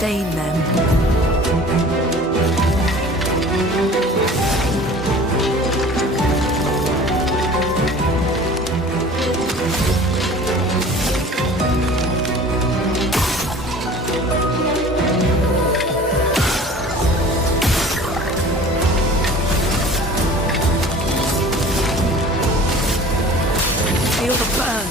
Stain them. Feel the burn.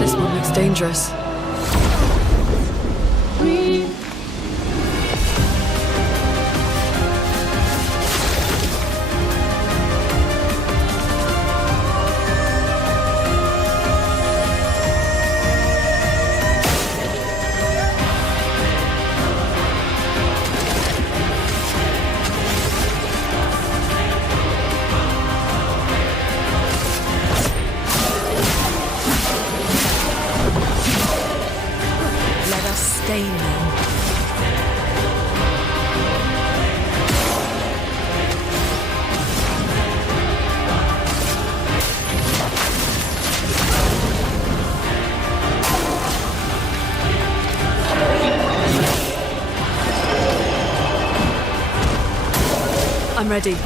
This one looks dangerous. Stain them. I'm ready.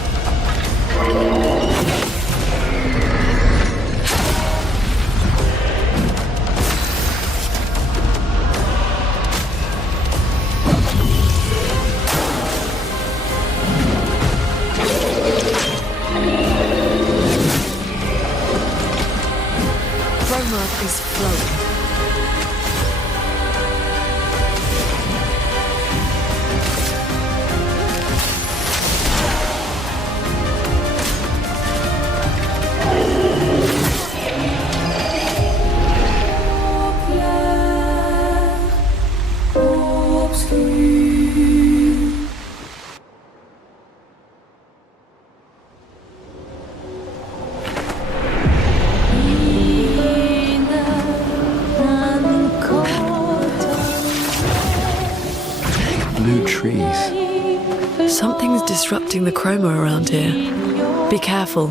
Is flowing. Clair Obscur. Trees. Something's disrupting the chroma around here. Be careful.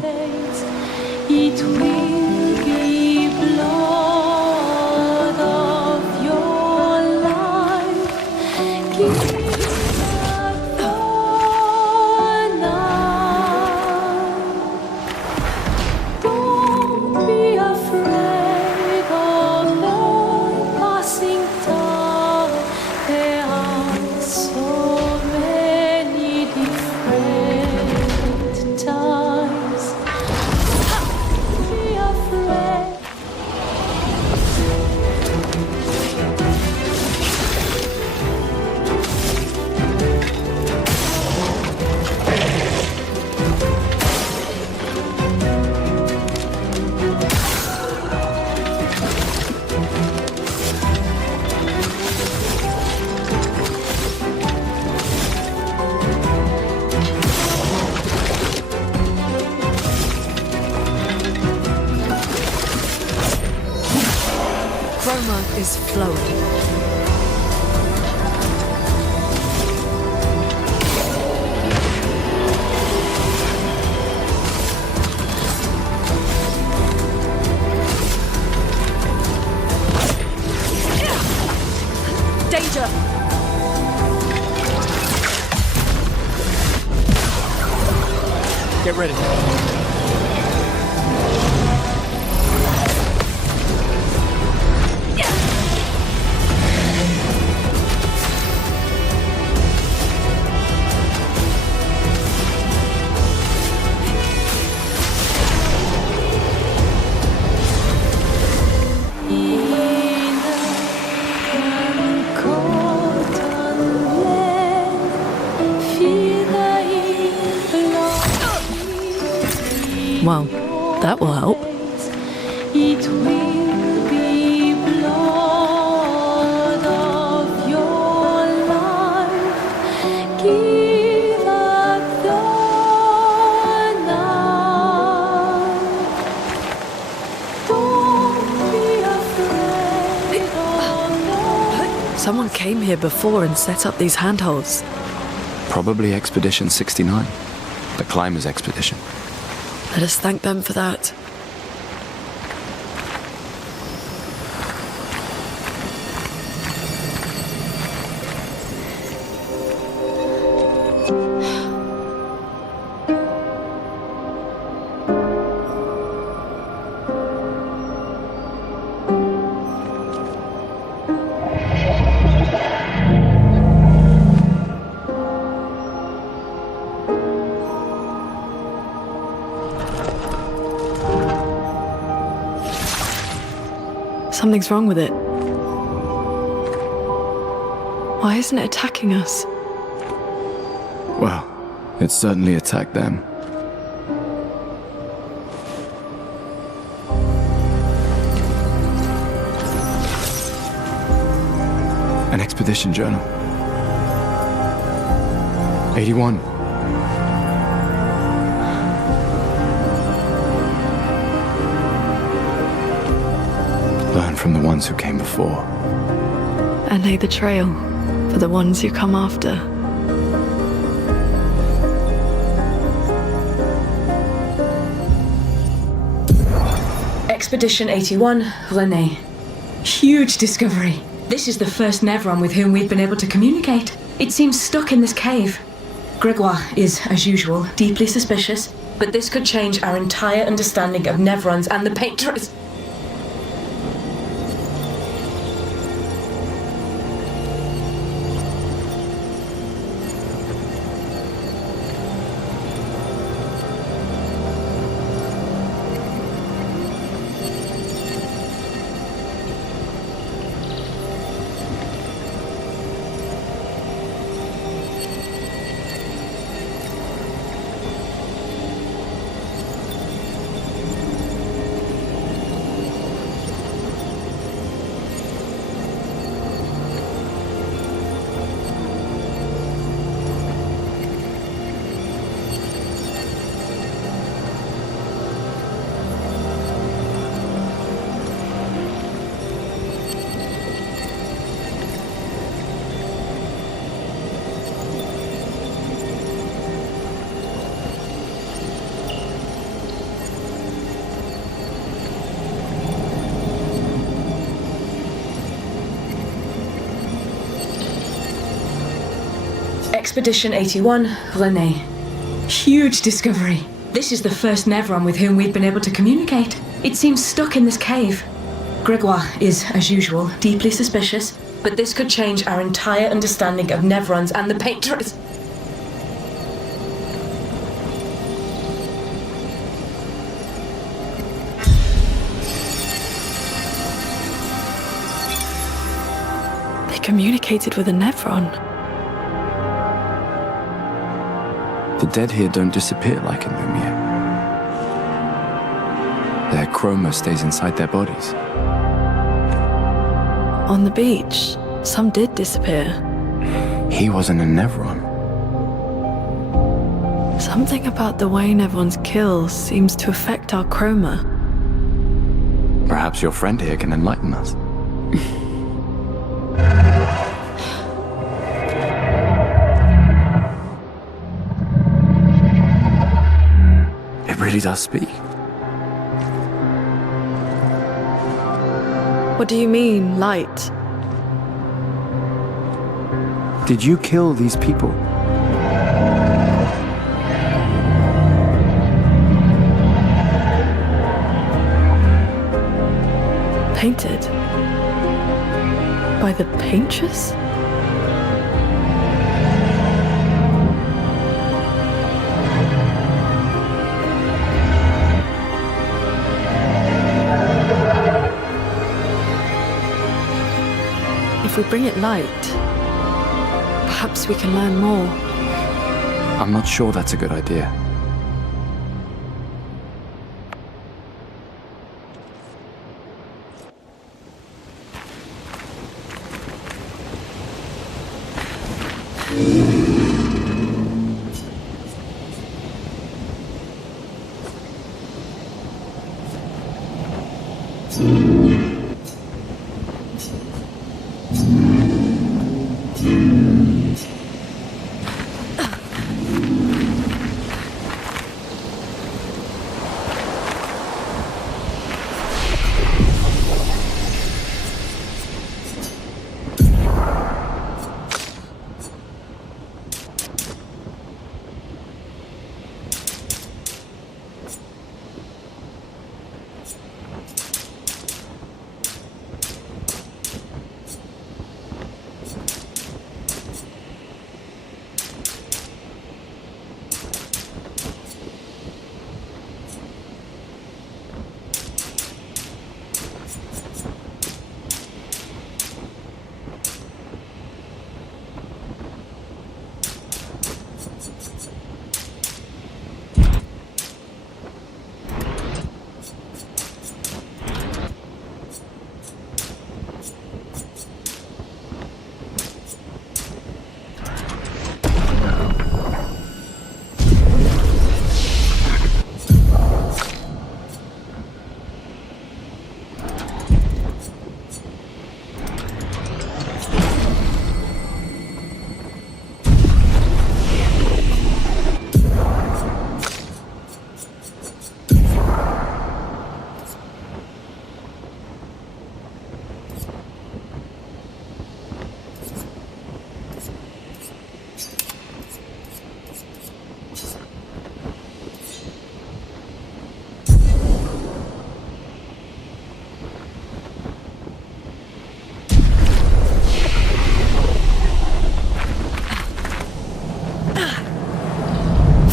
It will be blood of your life. Give don't be afraid of the passing time. There are so many different times. Be afraid. is flowing. Danger! Get ready. Well, that will help. It will be blood of your life. Give up the night. Don't be afraid of the Someone came here before and set up these handholds. Probably Expedition 69, the climbers' expedition. Let us thank them for that. Something's wrong with it. Why isn't it attacking us? Well, it certainly attacked them. An expedition journal. 81. Learn from the ones who came before. And lay the trail for the ones who come after. Expedition 81, René. Huge discovery. This is the first Nevron with whom we've been able to communicate. It seems stuck in this cave. Gregoire is, as usual, deeply suspicious, but this could change our entire understanding of Nevrons and the Painttress. Expedition 81, René. Huge discovery. This is the first Nevron with whom we've been able to communicate. It seems stuck in this cave. Gregoire is, as usual, deeply suspicious, but this could change our entire understanding of Nevrons and the Painttress. They communicated with a Nevron. The dead here don't disappear like in Lumière. Their chroma stays inside their bodies. On the beach, some did disappear. He wasn't a Nevron. Something about the way Nevrons kill seems to affect our chroma. Perhaps your friend here can enlighten us. really does speak. What do you mean, light? Did you kill these people? Painted? By the Painttress? If we bring it light, perhaps we can learn more. I'm not sure that's a good idea.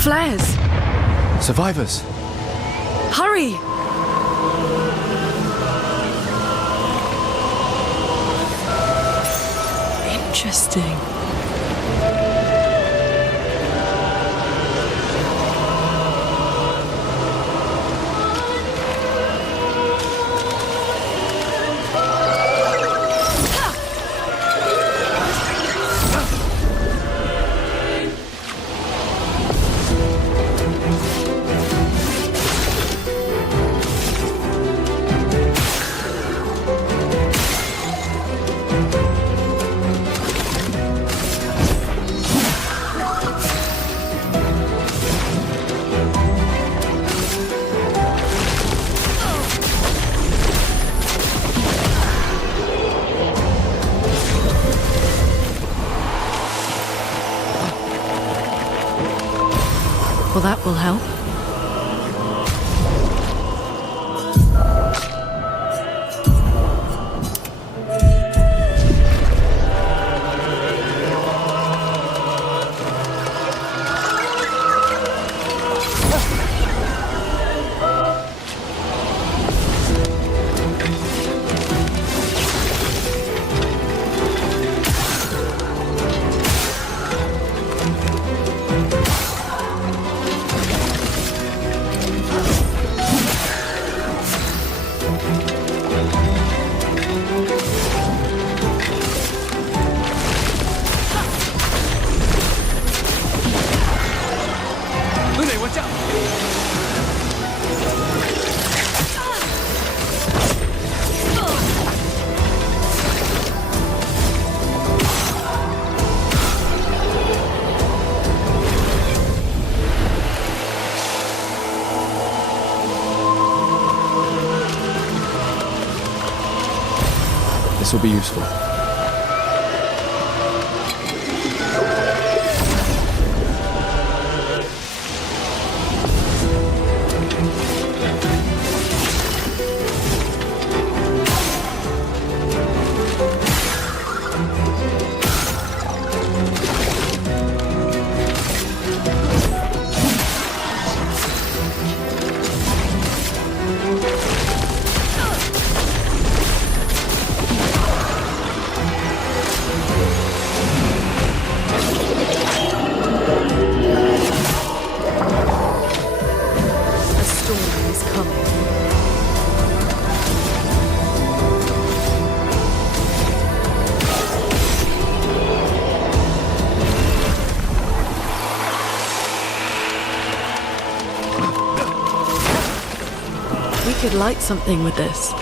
Flares! Survivors! Hurry! Interesting. Well, that will help. will be useful. We could light something with this.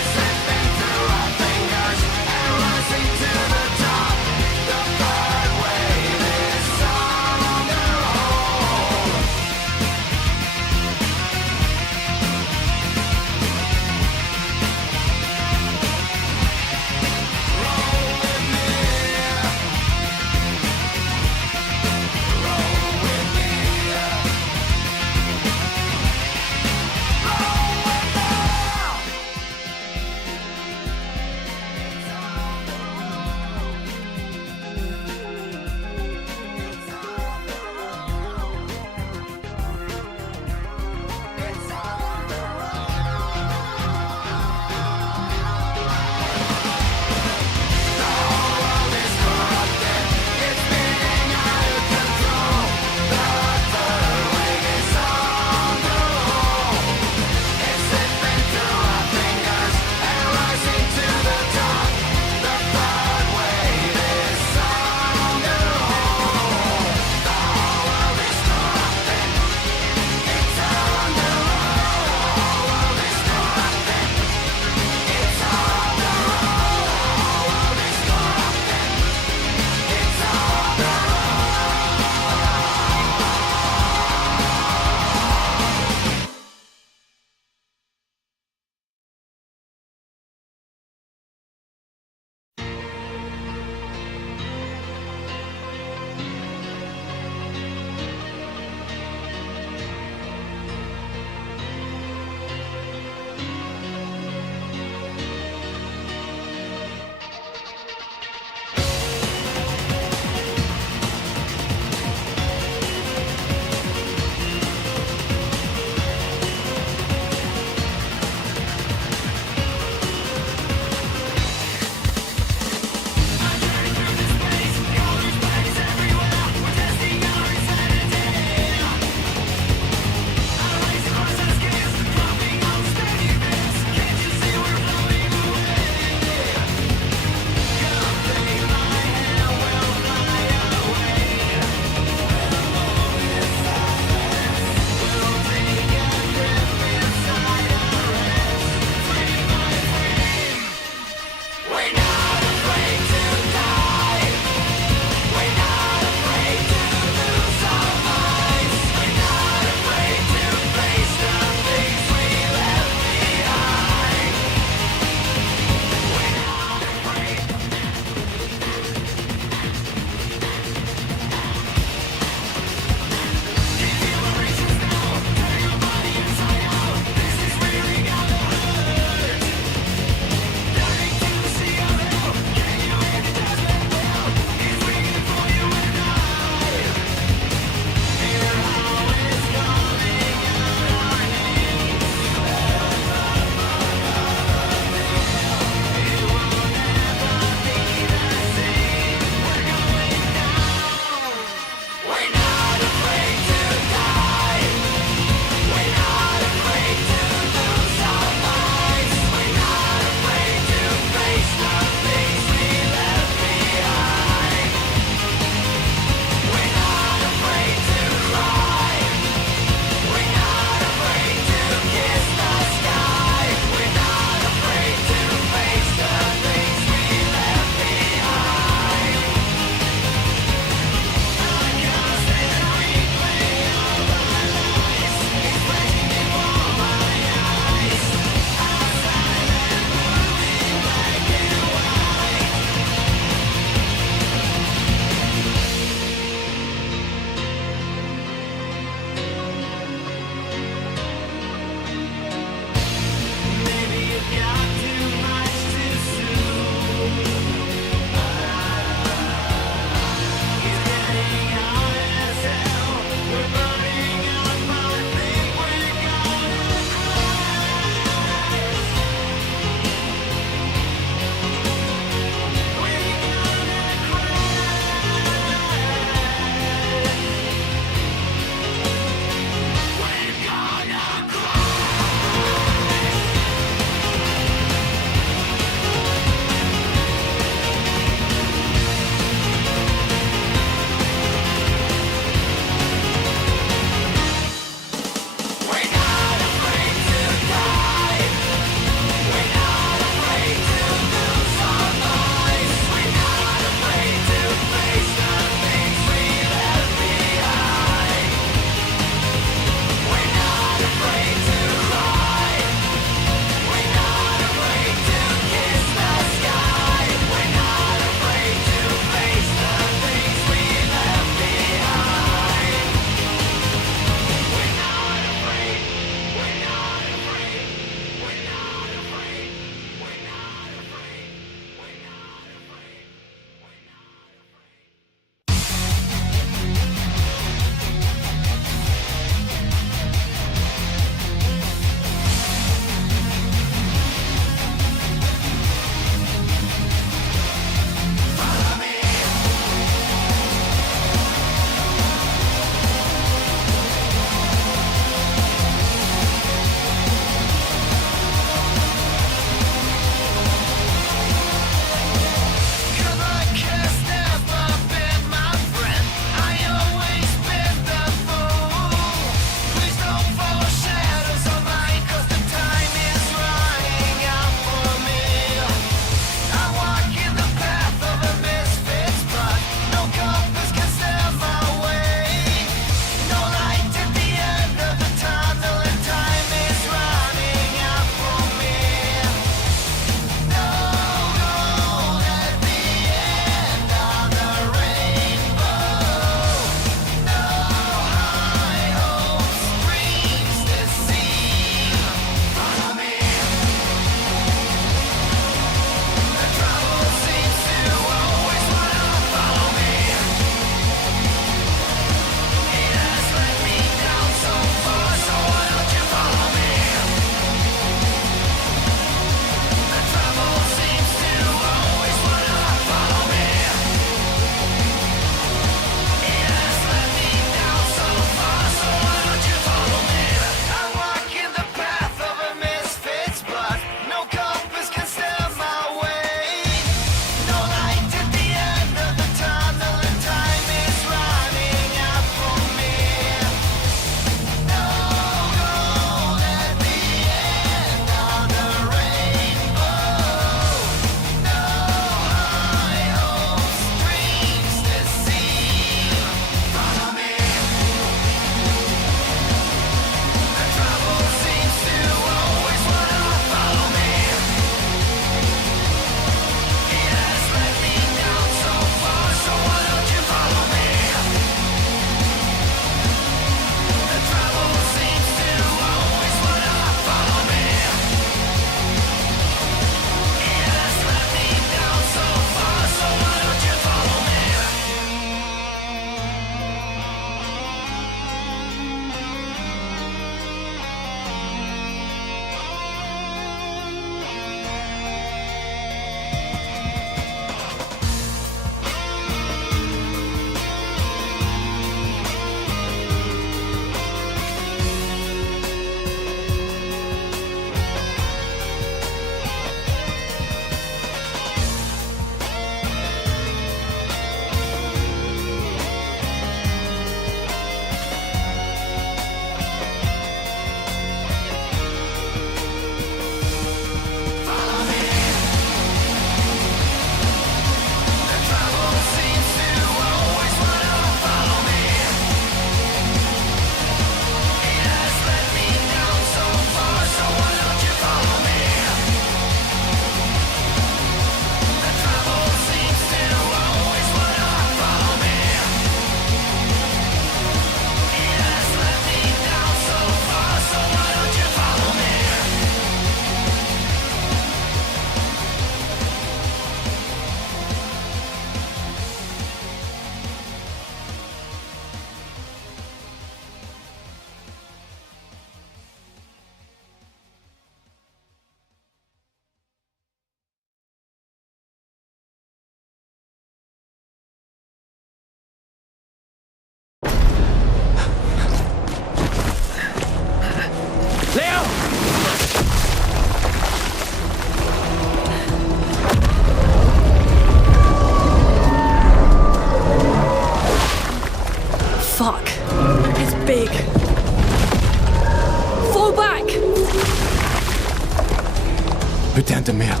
Putain de merde.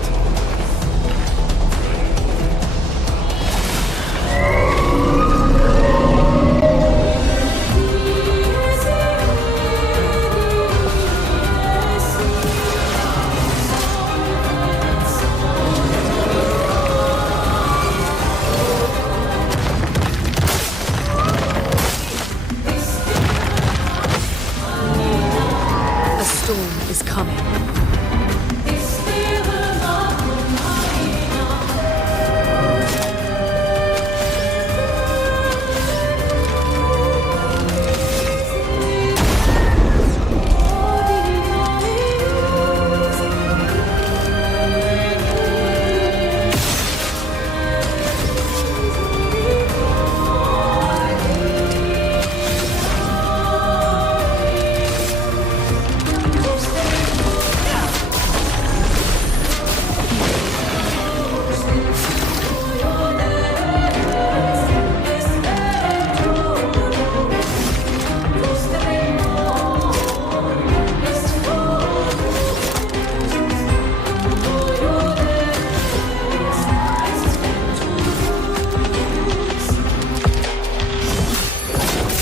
A storm is coming.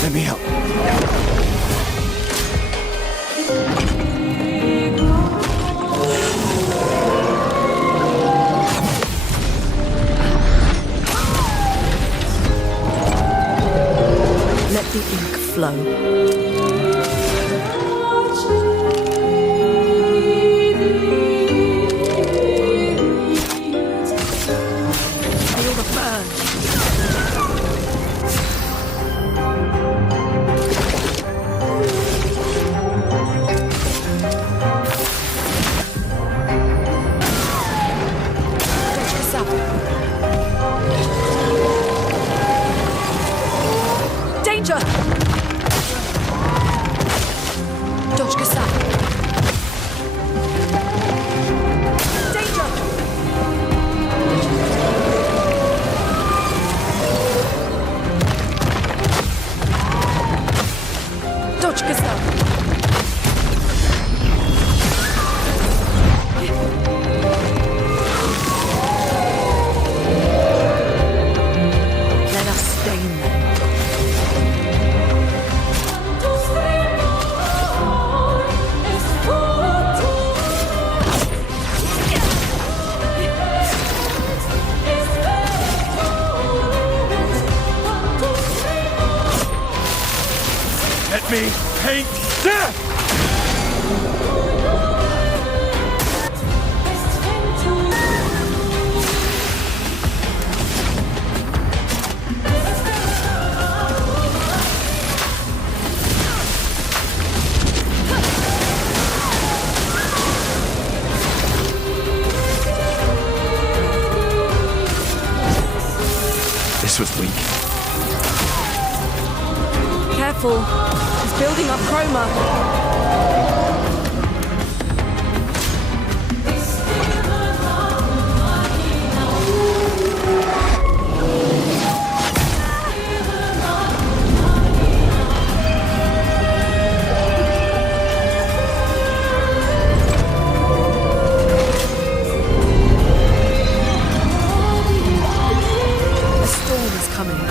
Let me help. Let the ink flow. Feel the burn. Danger! Dodge Gasap. Danger! Dodge Gasap. Let us stain them. Let me paint death! This was weak. Careful. He's building up chroma. A storm is coming.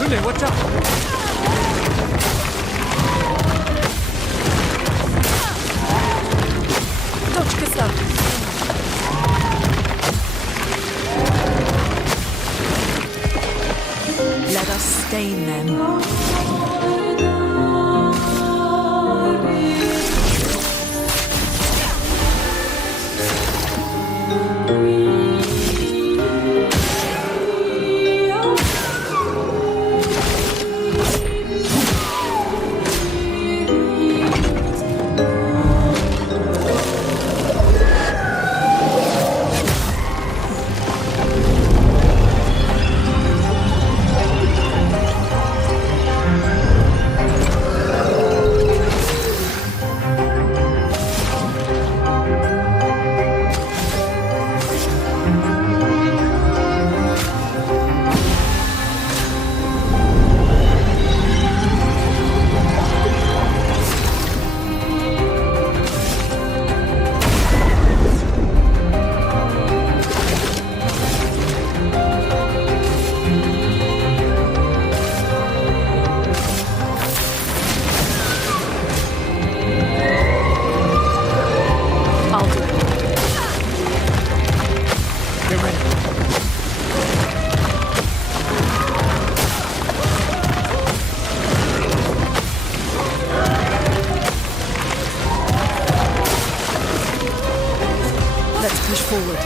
Rune, watch out! Dodge Gasap. Let us stain them. Let's push forward.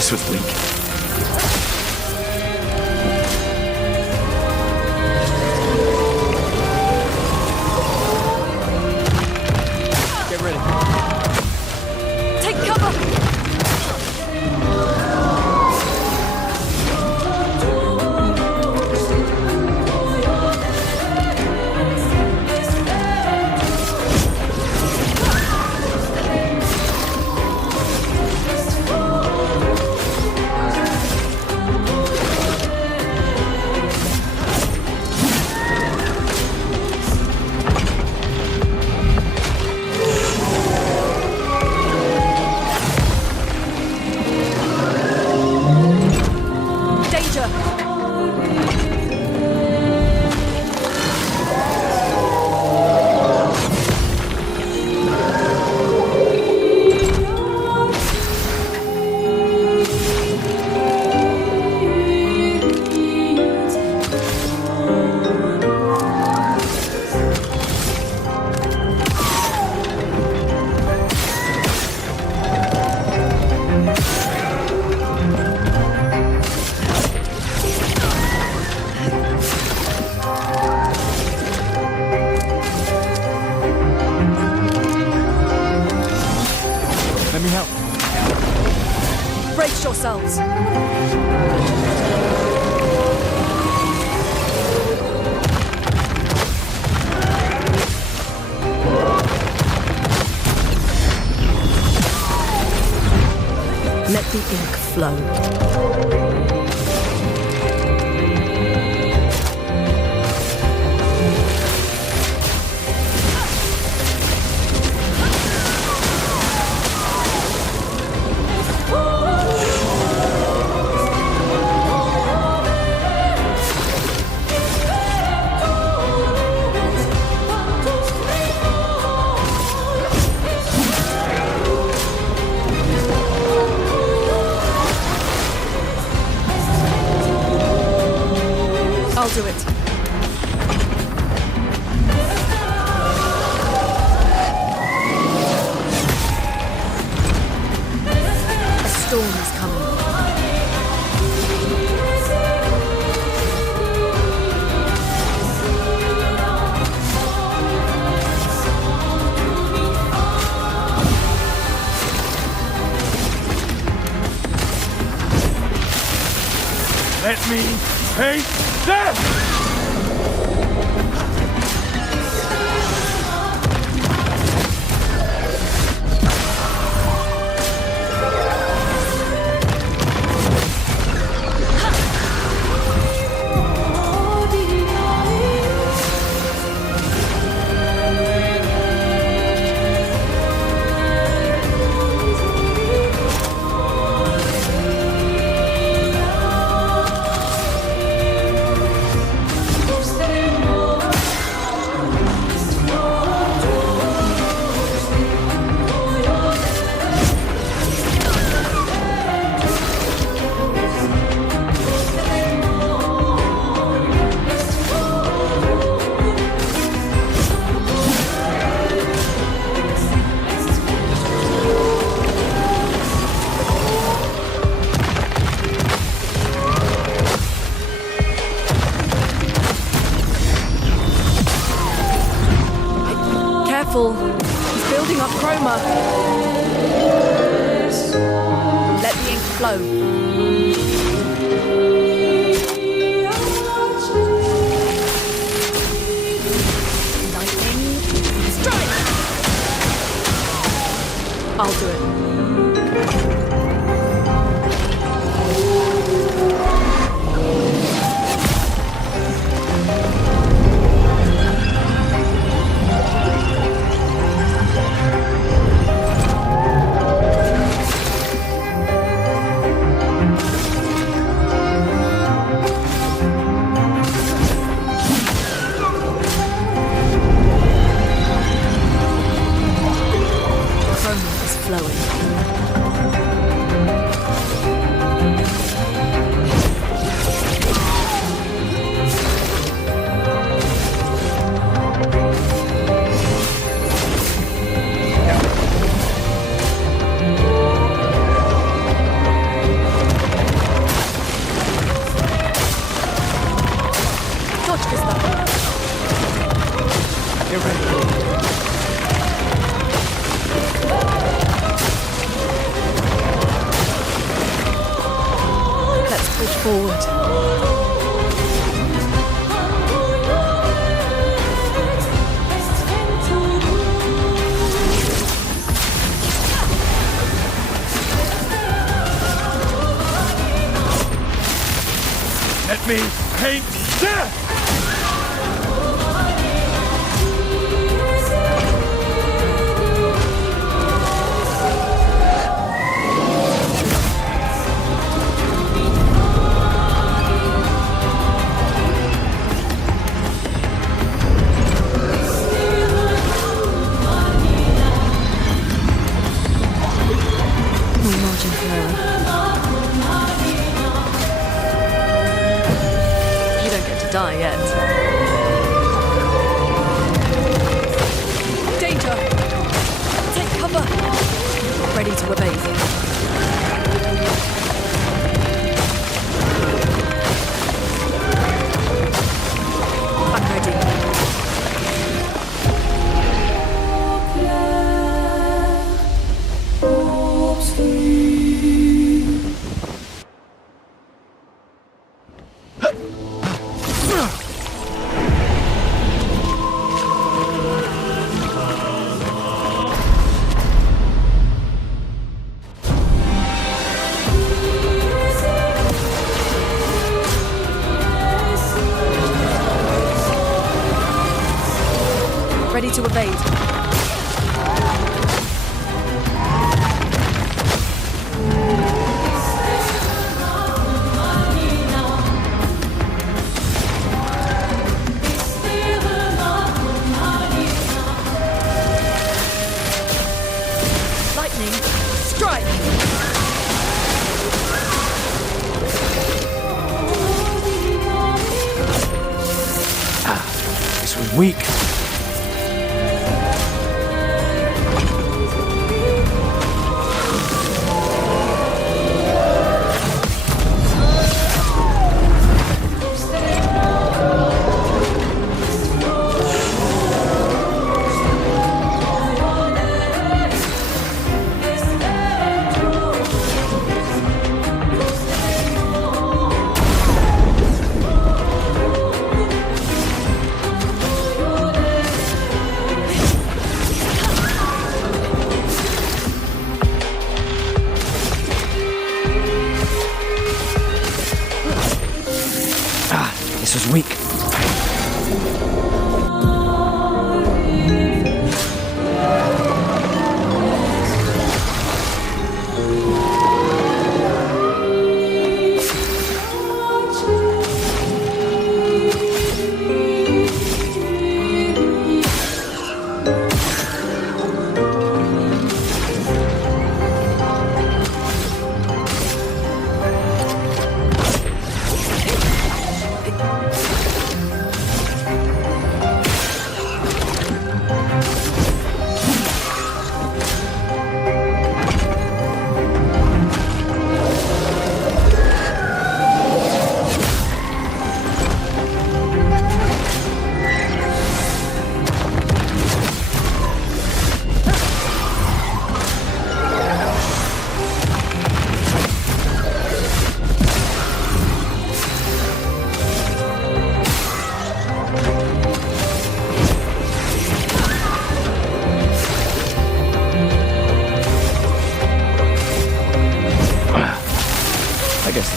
This was weak. Get ready. Take cover! Let me help. Brace yourselves. Let the ink flow. Let me paint this! Careful. He's building up chroma. Let the ink flow. Lightning. Strike! I'll do it. Let me paint this! Die yet. Danger! Take cover! Ready to evade. I'm ready. Ready to evade. Lightning, strike! This was weak.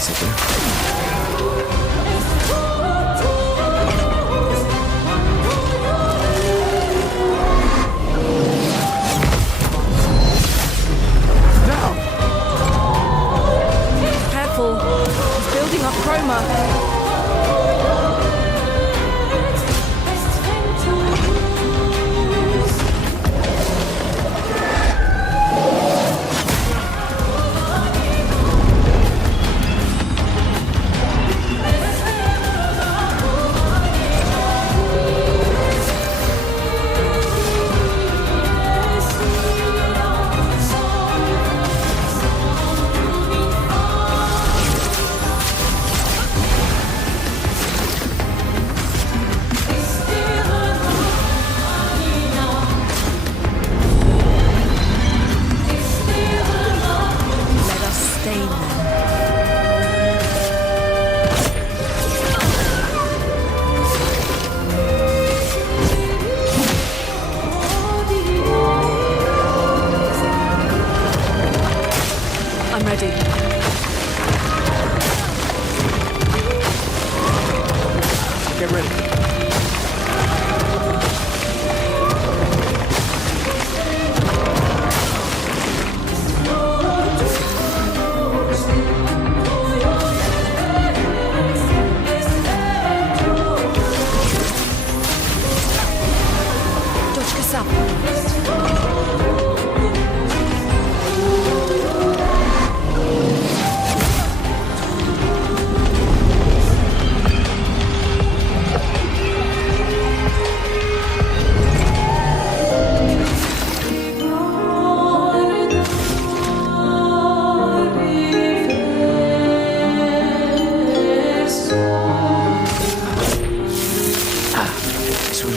basically. Careful. He's building up chroma.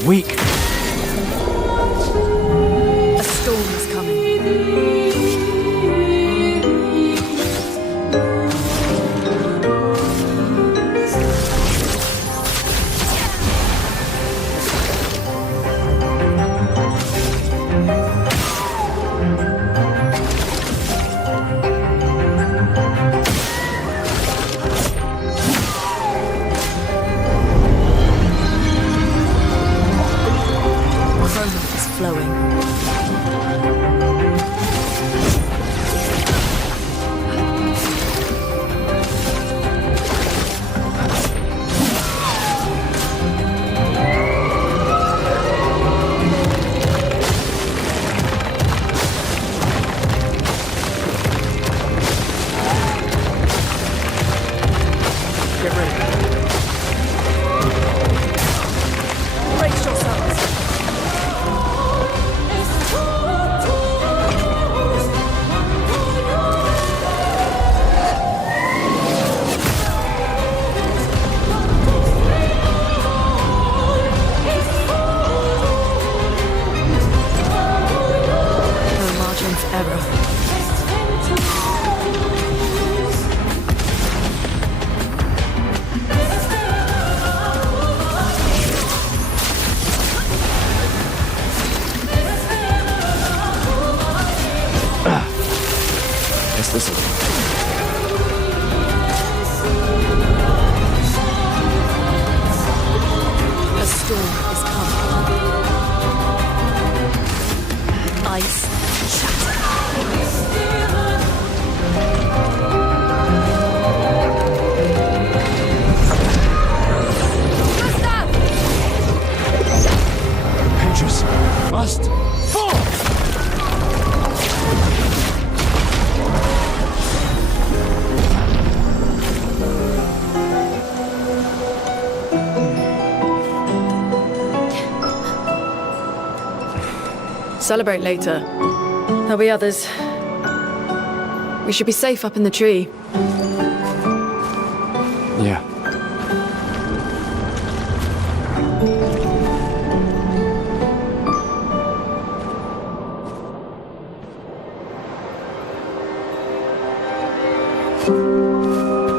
Weak. A storm is coming. Celebrate later. There'll be others. We should be safe up in the tree. Yeah.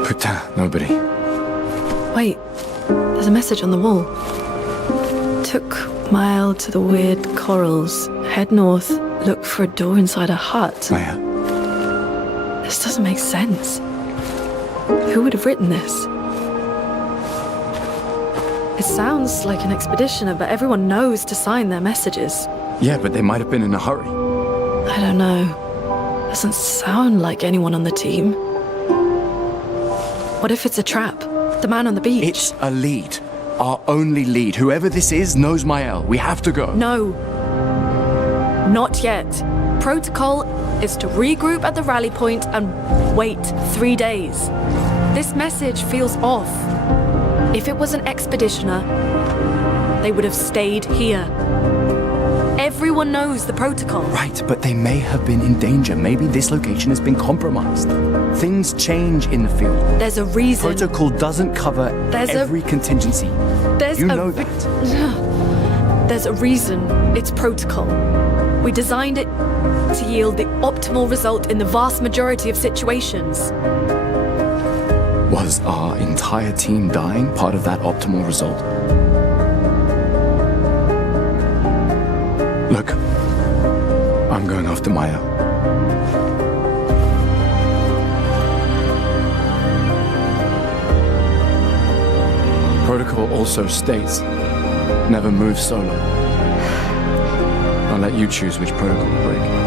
Putain, nobody. Wait, there's a message on the wall. Took mile to the weird corals. Head north, look for a door inside a hut. Oh, yeah. This doesn't make sense. Who would have written this? It sounds like an expeditioner, but everyone knows to sign their messages. Yeah, but they might have been in a hurry. I don't know. Doesn't sound like anyone on the team. What if it's a trap? The man on the beach? It's a lead. Our only lead. Whoever this is knows Mael. We have to go. No. Not yet. Protocol is to regroup at the rally point and wait 3 days. This message feels off. If it was an expeditioner, they would have stayed here. Everyone knows the protocol. Right, but they may have been in danger. Maybe this location has been compromised. Things change in the field. There's a reason. Protocol doesn't cover every contingency. You know that. There's a reason it's protocol. We designed it to yield the optimal result in the vast majority of situations. Was our entire team dying part of that optimal result? Look, I'm going after Maya. Protocol also states, never move solo. I'll let you choose which protocol to break.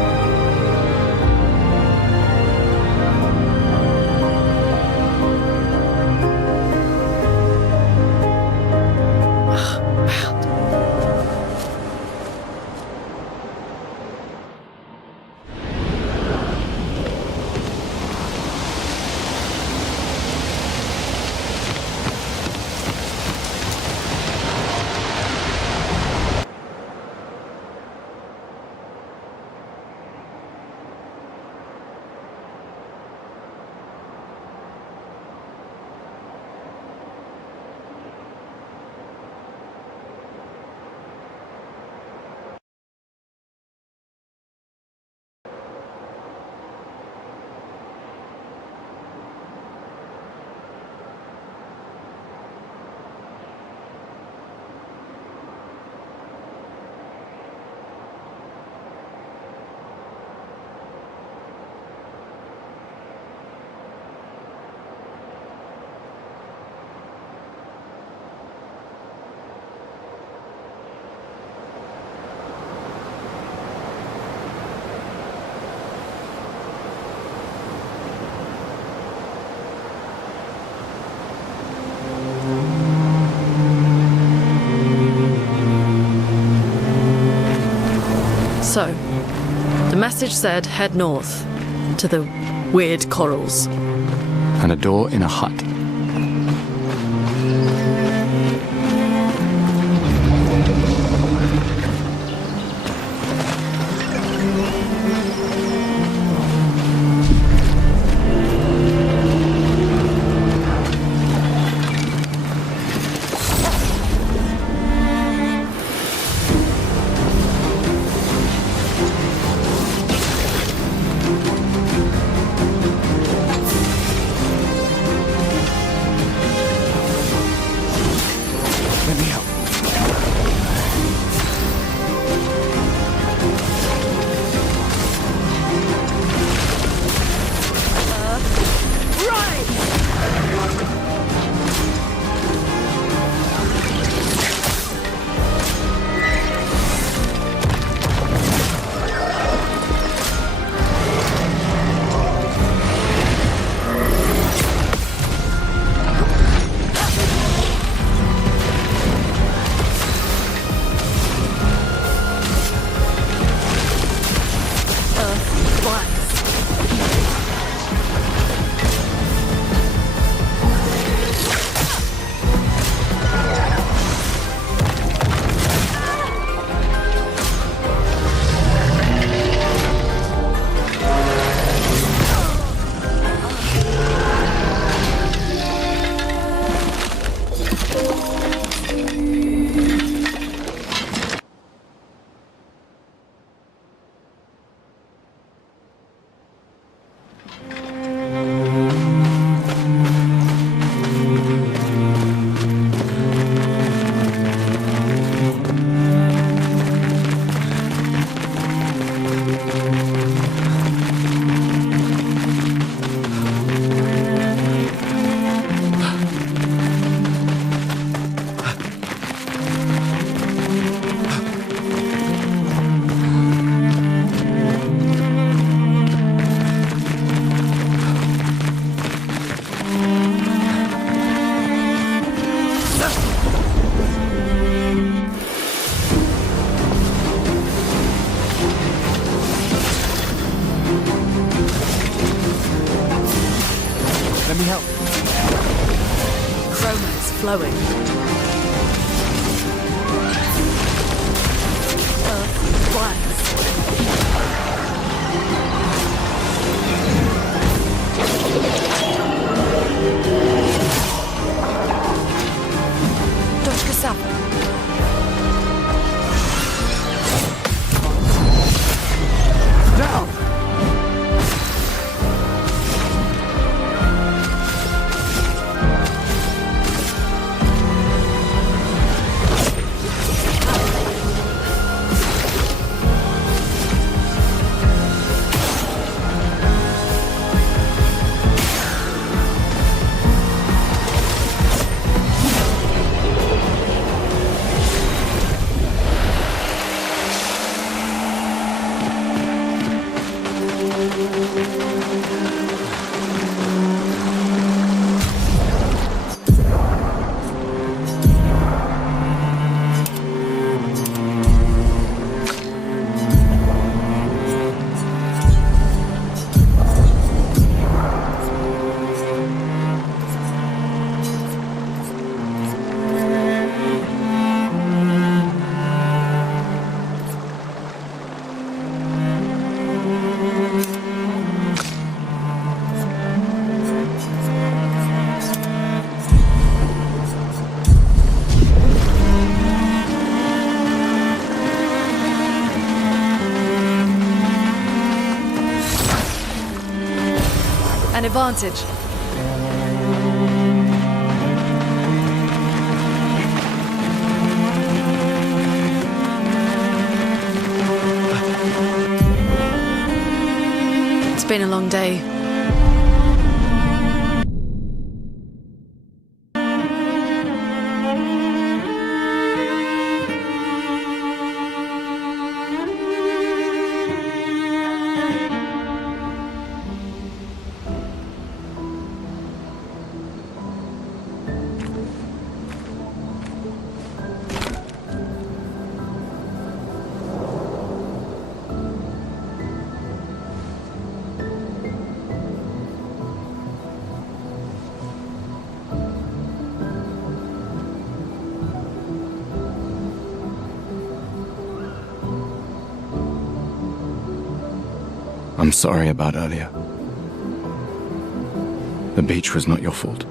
So, the message said head north to the weird corals. And a door in a hut. me help? Chroma is flowing. Earth rise. Точка сапа. Down! An advantage. It's been a long day. I'm sorry about earlier. The beach was not your fault.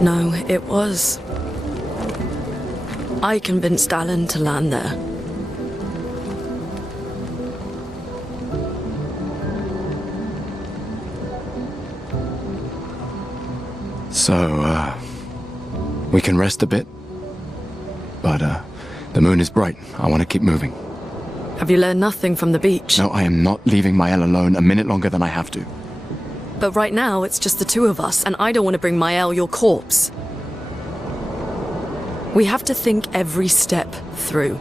No, it was. I convinced Alan to land there. So, we can rest a bit. But, the moon is bright. I want to keep moving. Have you learned nothing from the beach? No, I am not leaving Mael alone a minute longer than I have to. But right now, it's just the two of us, and I don't want to bring Mael your corpse. We have to think every step through.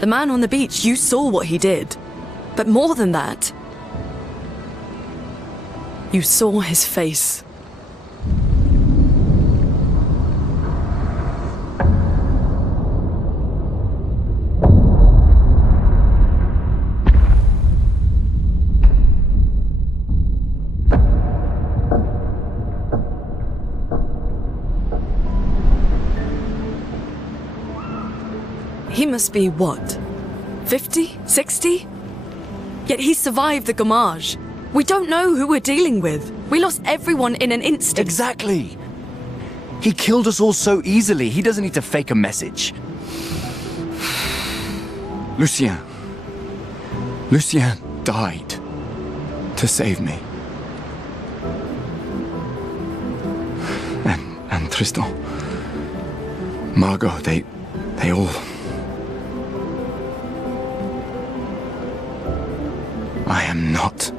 The man on the beach, you saw what he did. But more than that, you saw his face. He must be, what, 50? 60? Yet he survived the Gommage. We don't know who we're dealing with. We lost everyone in an instant. Exactly. He killed us all so easily. He doesn't need to fake a message. Lucien. Lucien died to save me. And Tristan. Margot, they all... I am not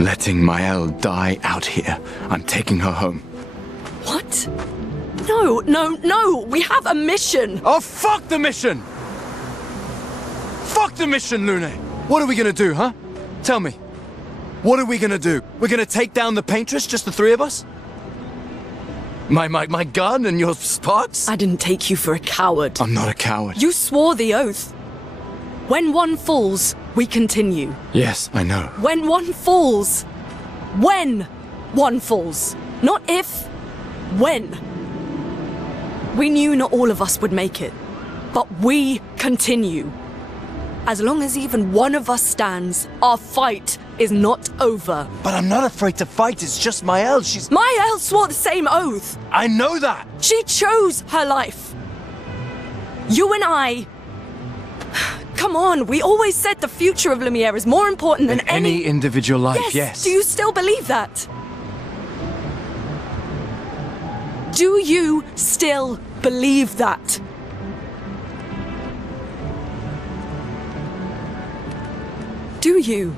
letting Mael die out here. I'm taking her home. What? No, no, no! We have a mission! Oh, fuck the mission! Fuck the mission, Lune! What are we gonna do, huh? Tell me. What are we gonna do? We're gonna take down the Painttress, just the three of us? My gun and your spots? I didn't take you for a coward. I'm not a coward. You swore the oath. When one falls, we continue. Yes, I know. When one falls. When one falls. Not if. When. We knew not all of us would make it, but we continue. As long as even one of us stands, our fight is not over. But I'm not afraid to fight, it's just Maëlle, she's... Maëlle swore the same oath. I know that. She chose her life. You and I... Come on, we always said the future of Lumière is more important than any individual life, yes. Do you still believe that? Do you still believe that? Do you?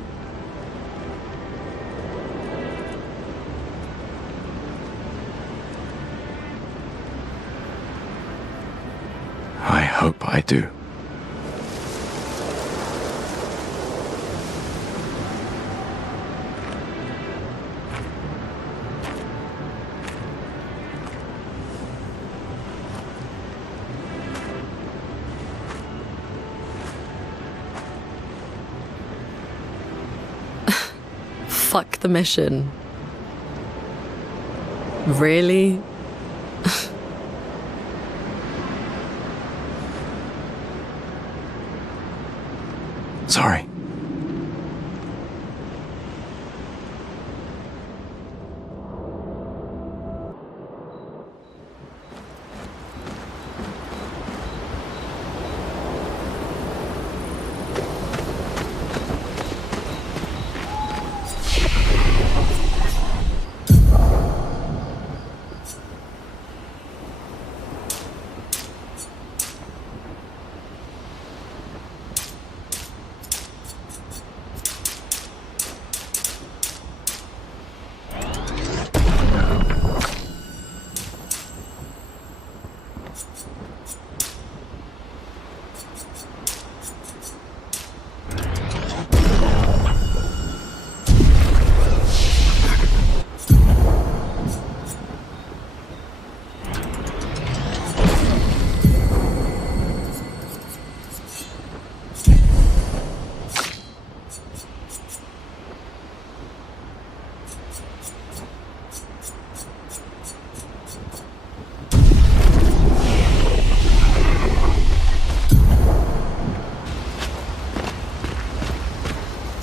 I hope I do. Fuck the mission. Really? Sorry.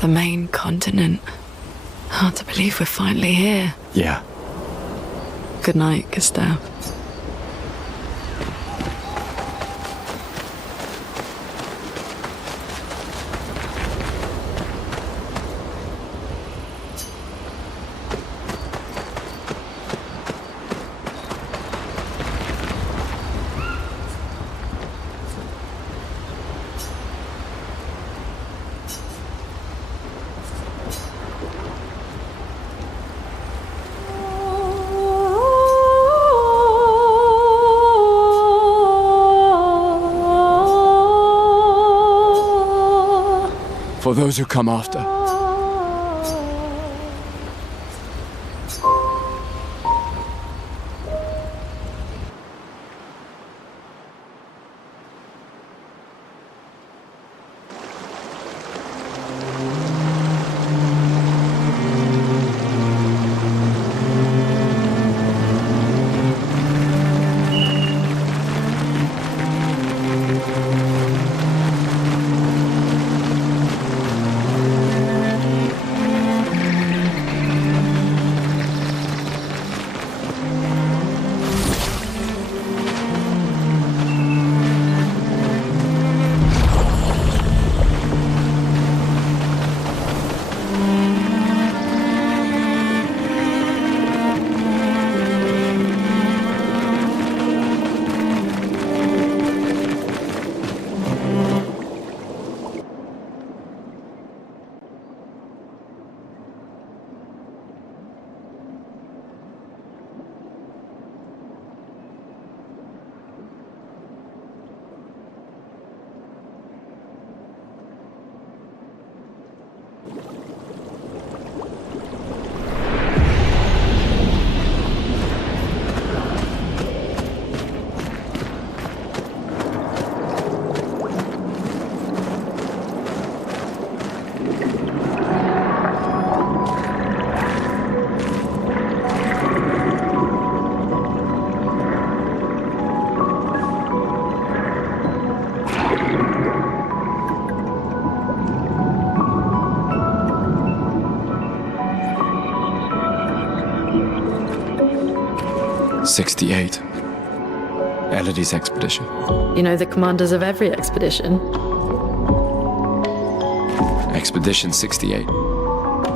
The main continent. Hard to believe we're finally here. Yeah. Good night, Gustav. For those who come after. 68. Elodie's expedition. You know the commanders of every expedition. Expedition 68.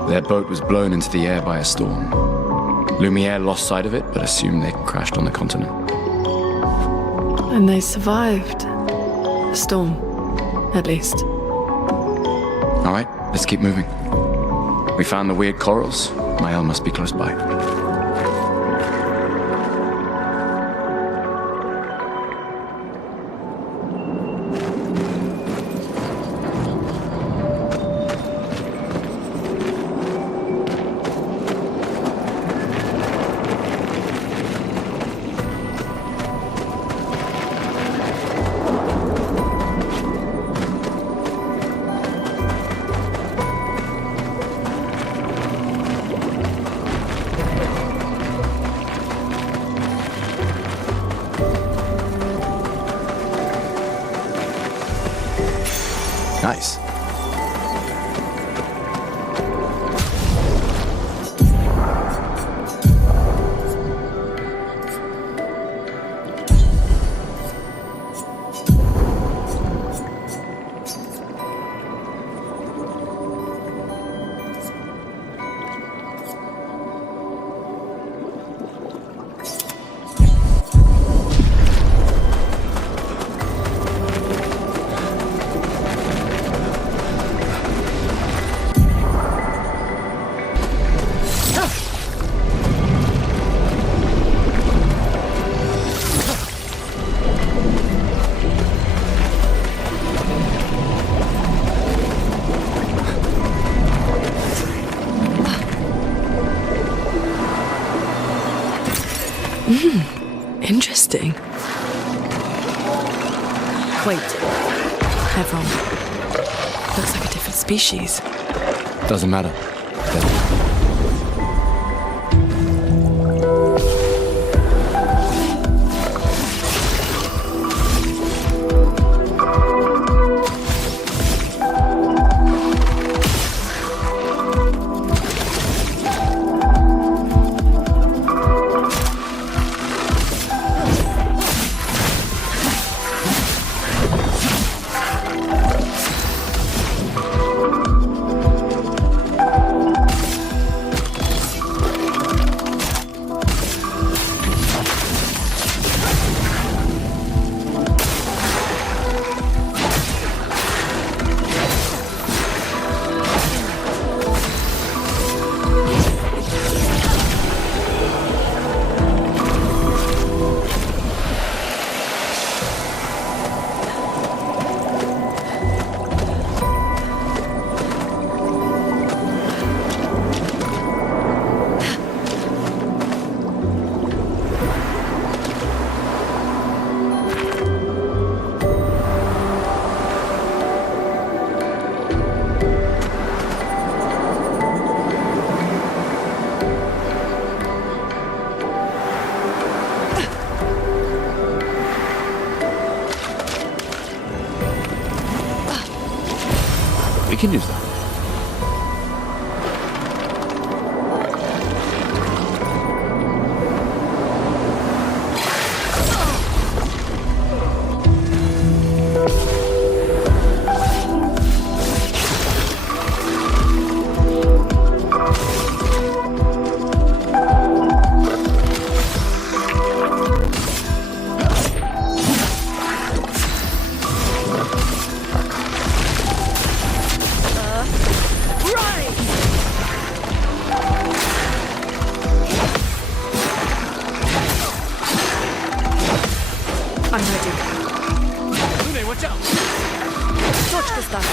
Their boat was blown into the air by a storm. Lumière lost sight of it, but assumed they crashed on the continent. And they survived. The storm, at least. All right, let's keep moving. We found the weird corals. Mael must be close by. Nice. Interesting. Wait. Everyone. Looks like a different species. Doesn't matter. We can use that. I'm ready. Lune, watch out! Точка ставь.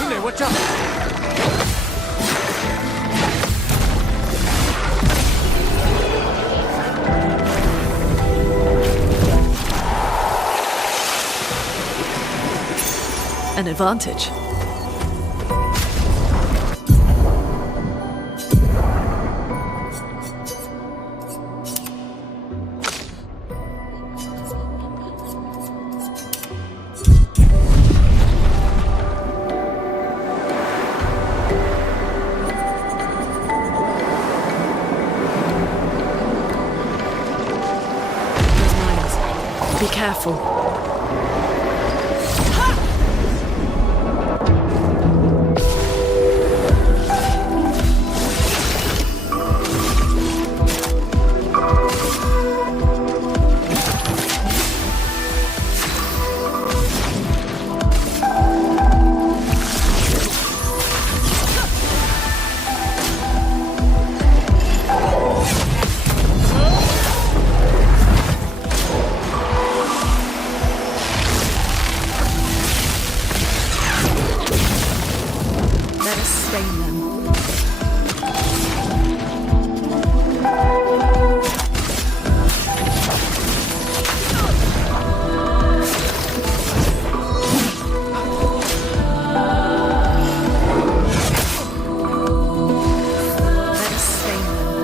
Lune, watch out! An advantage. Be careful. Let us stain them. Let us stain them.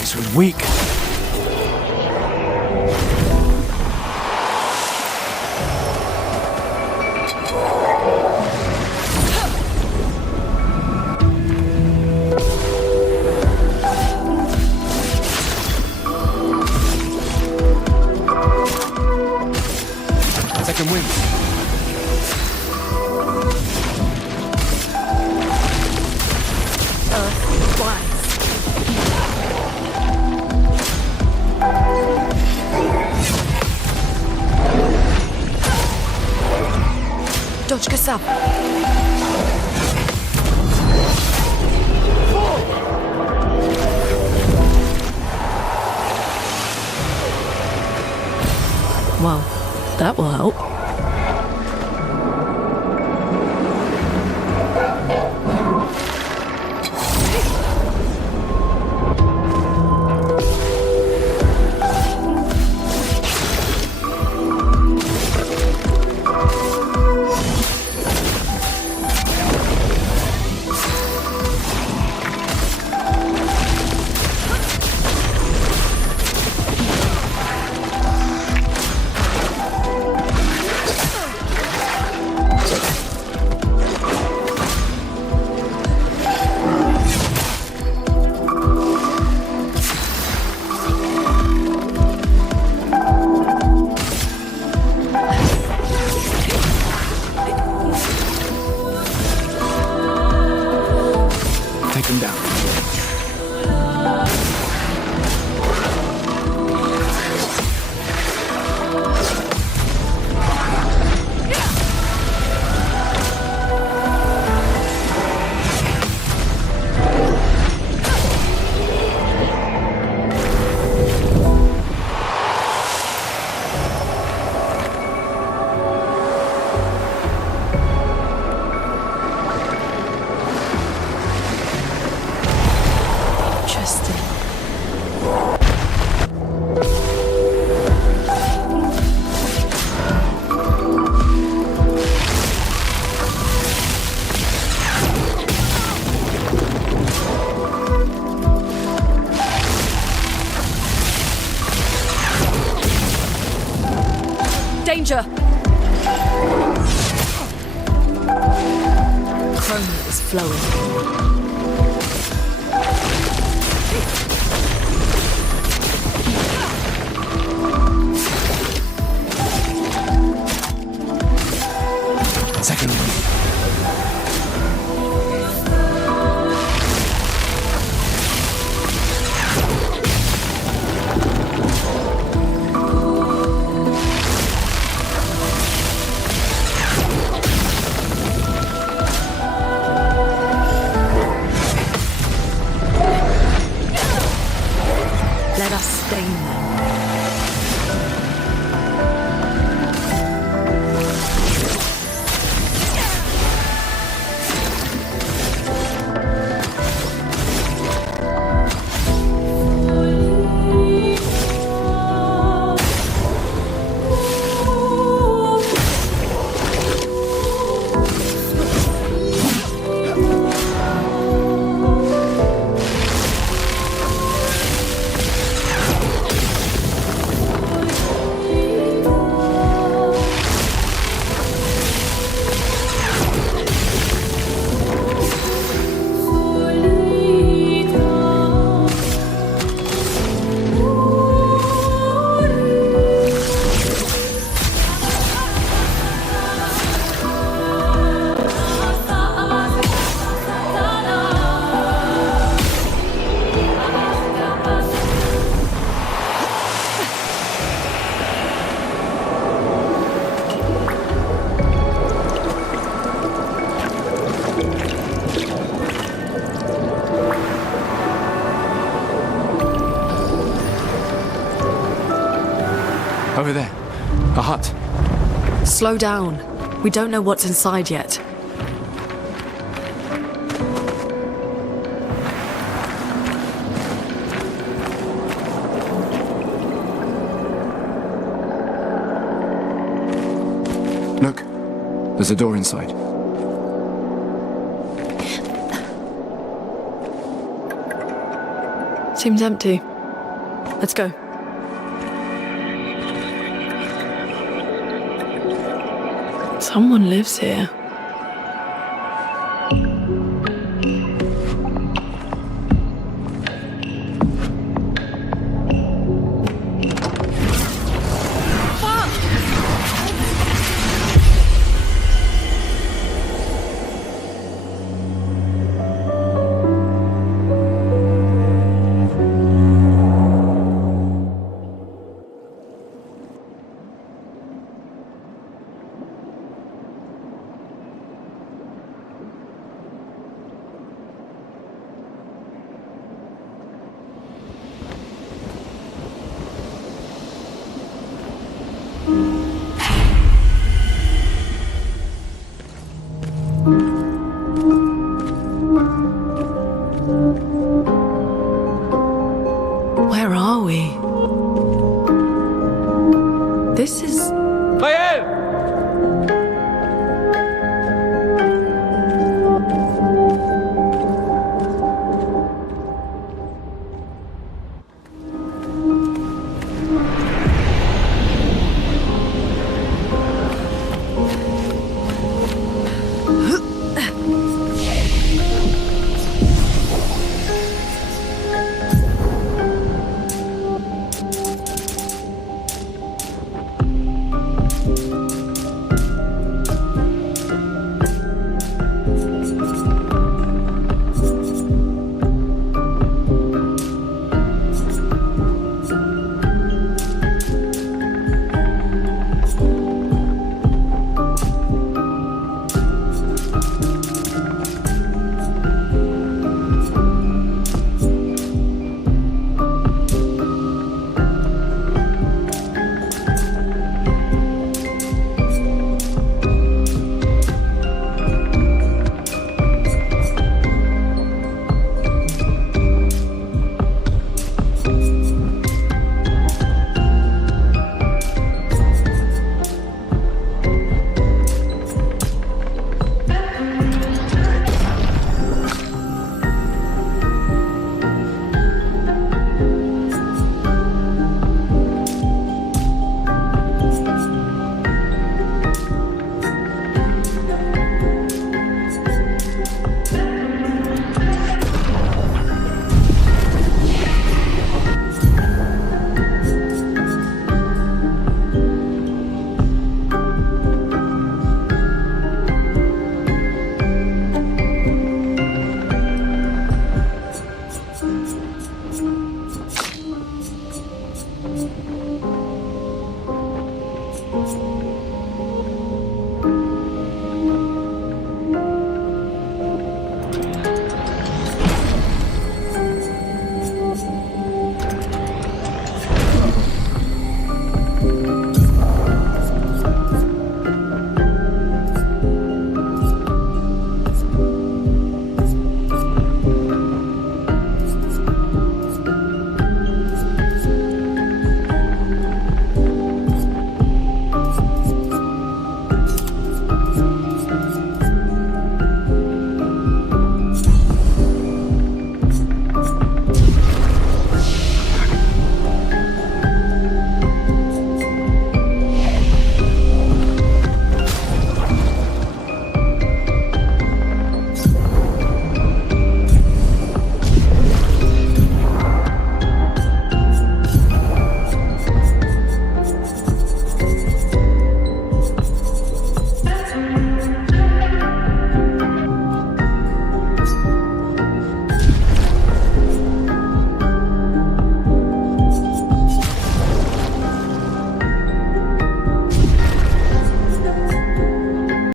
This was weak. Second wind. Wise. Дочка сам. Well, that will help. Take him down. Interesting. Danger! Chrome is flowing. Second wind. Let us stain them. Over there. A hut. Slow down. We don't know what's inside yet. Look, there's a door inside. Seems empty. Let's go. Someone lives here.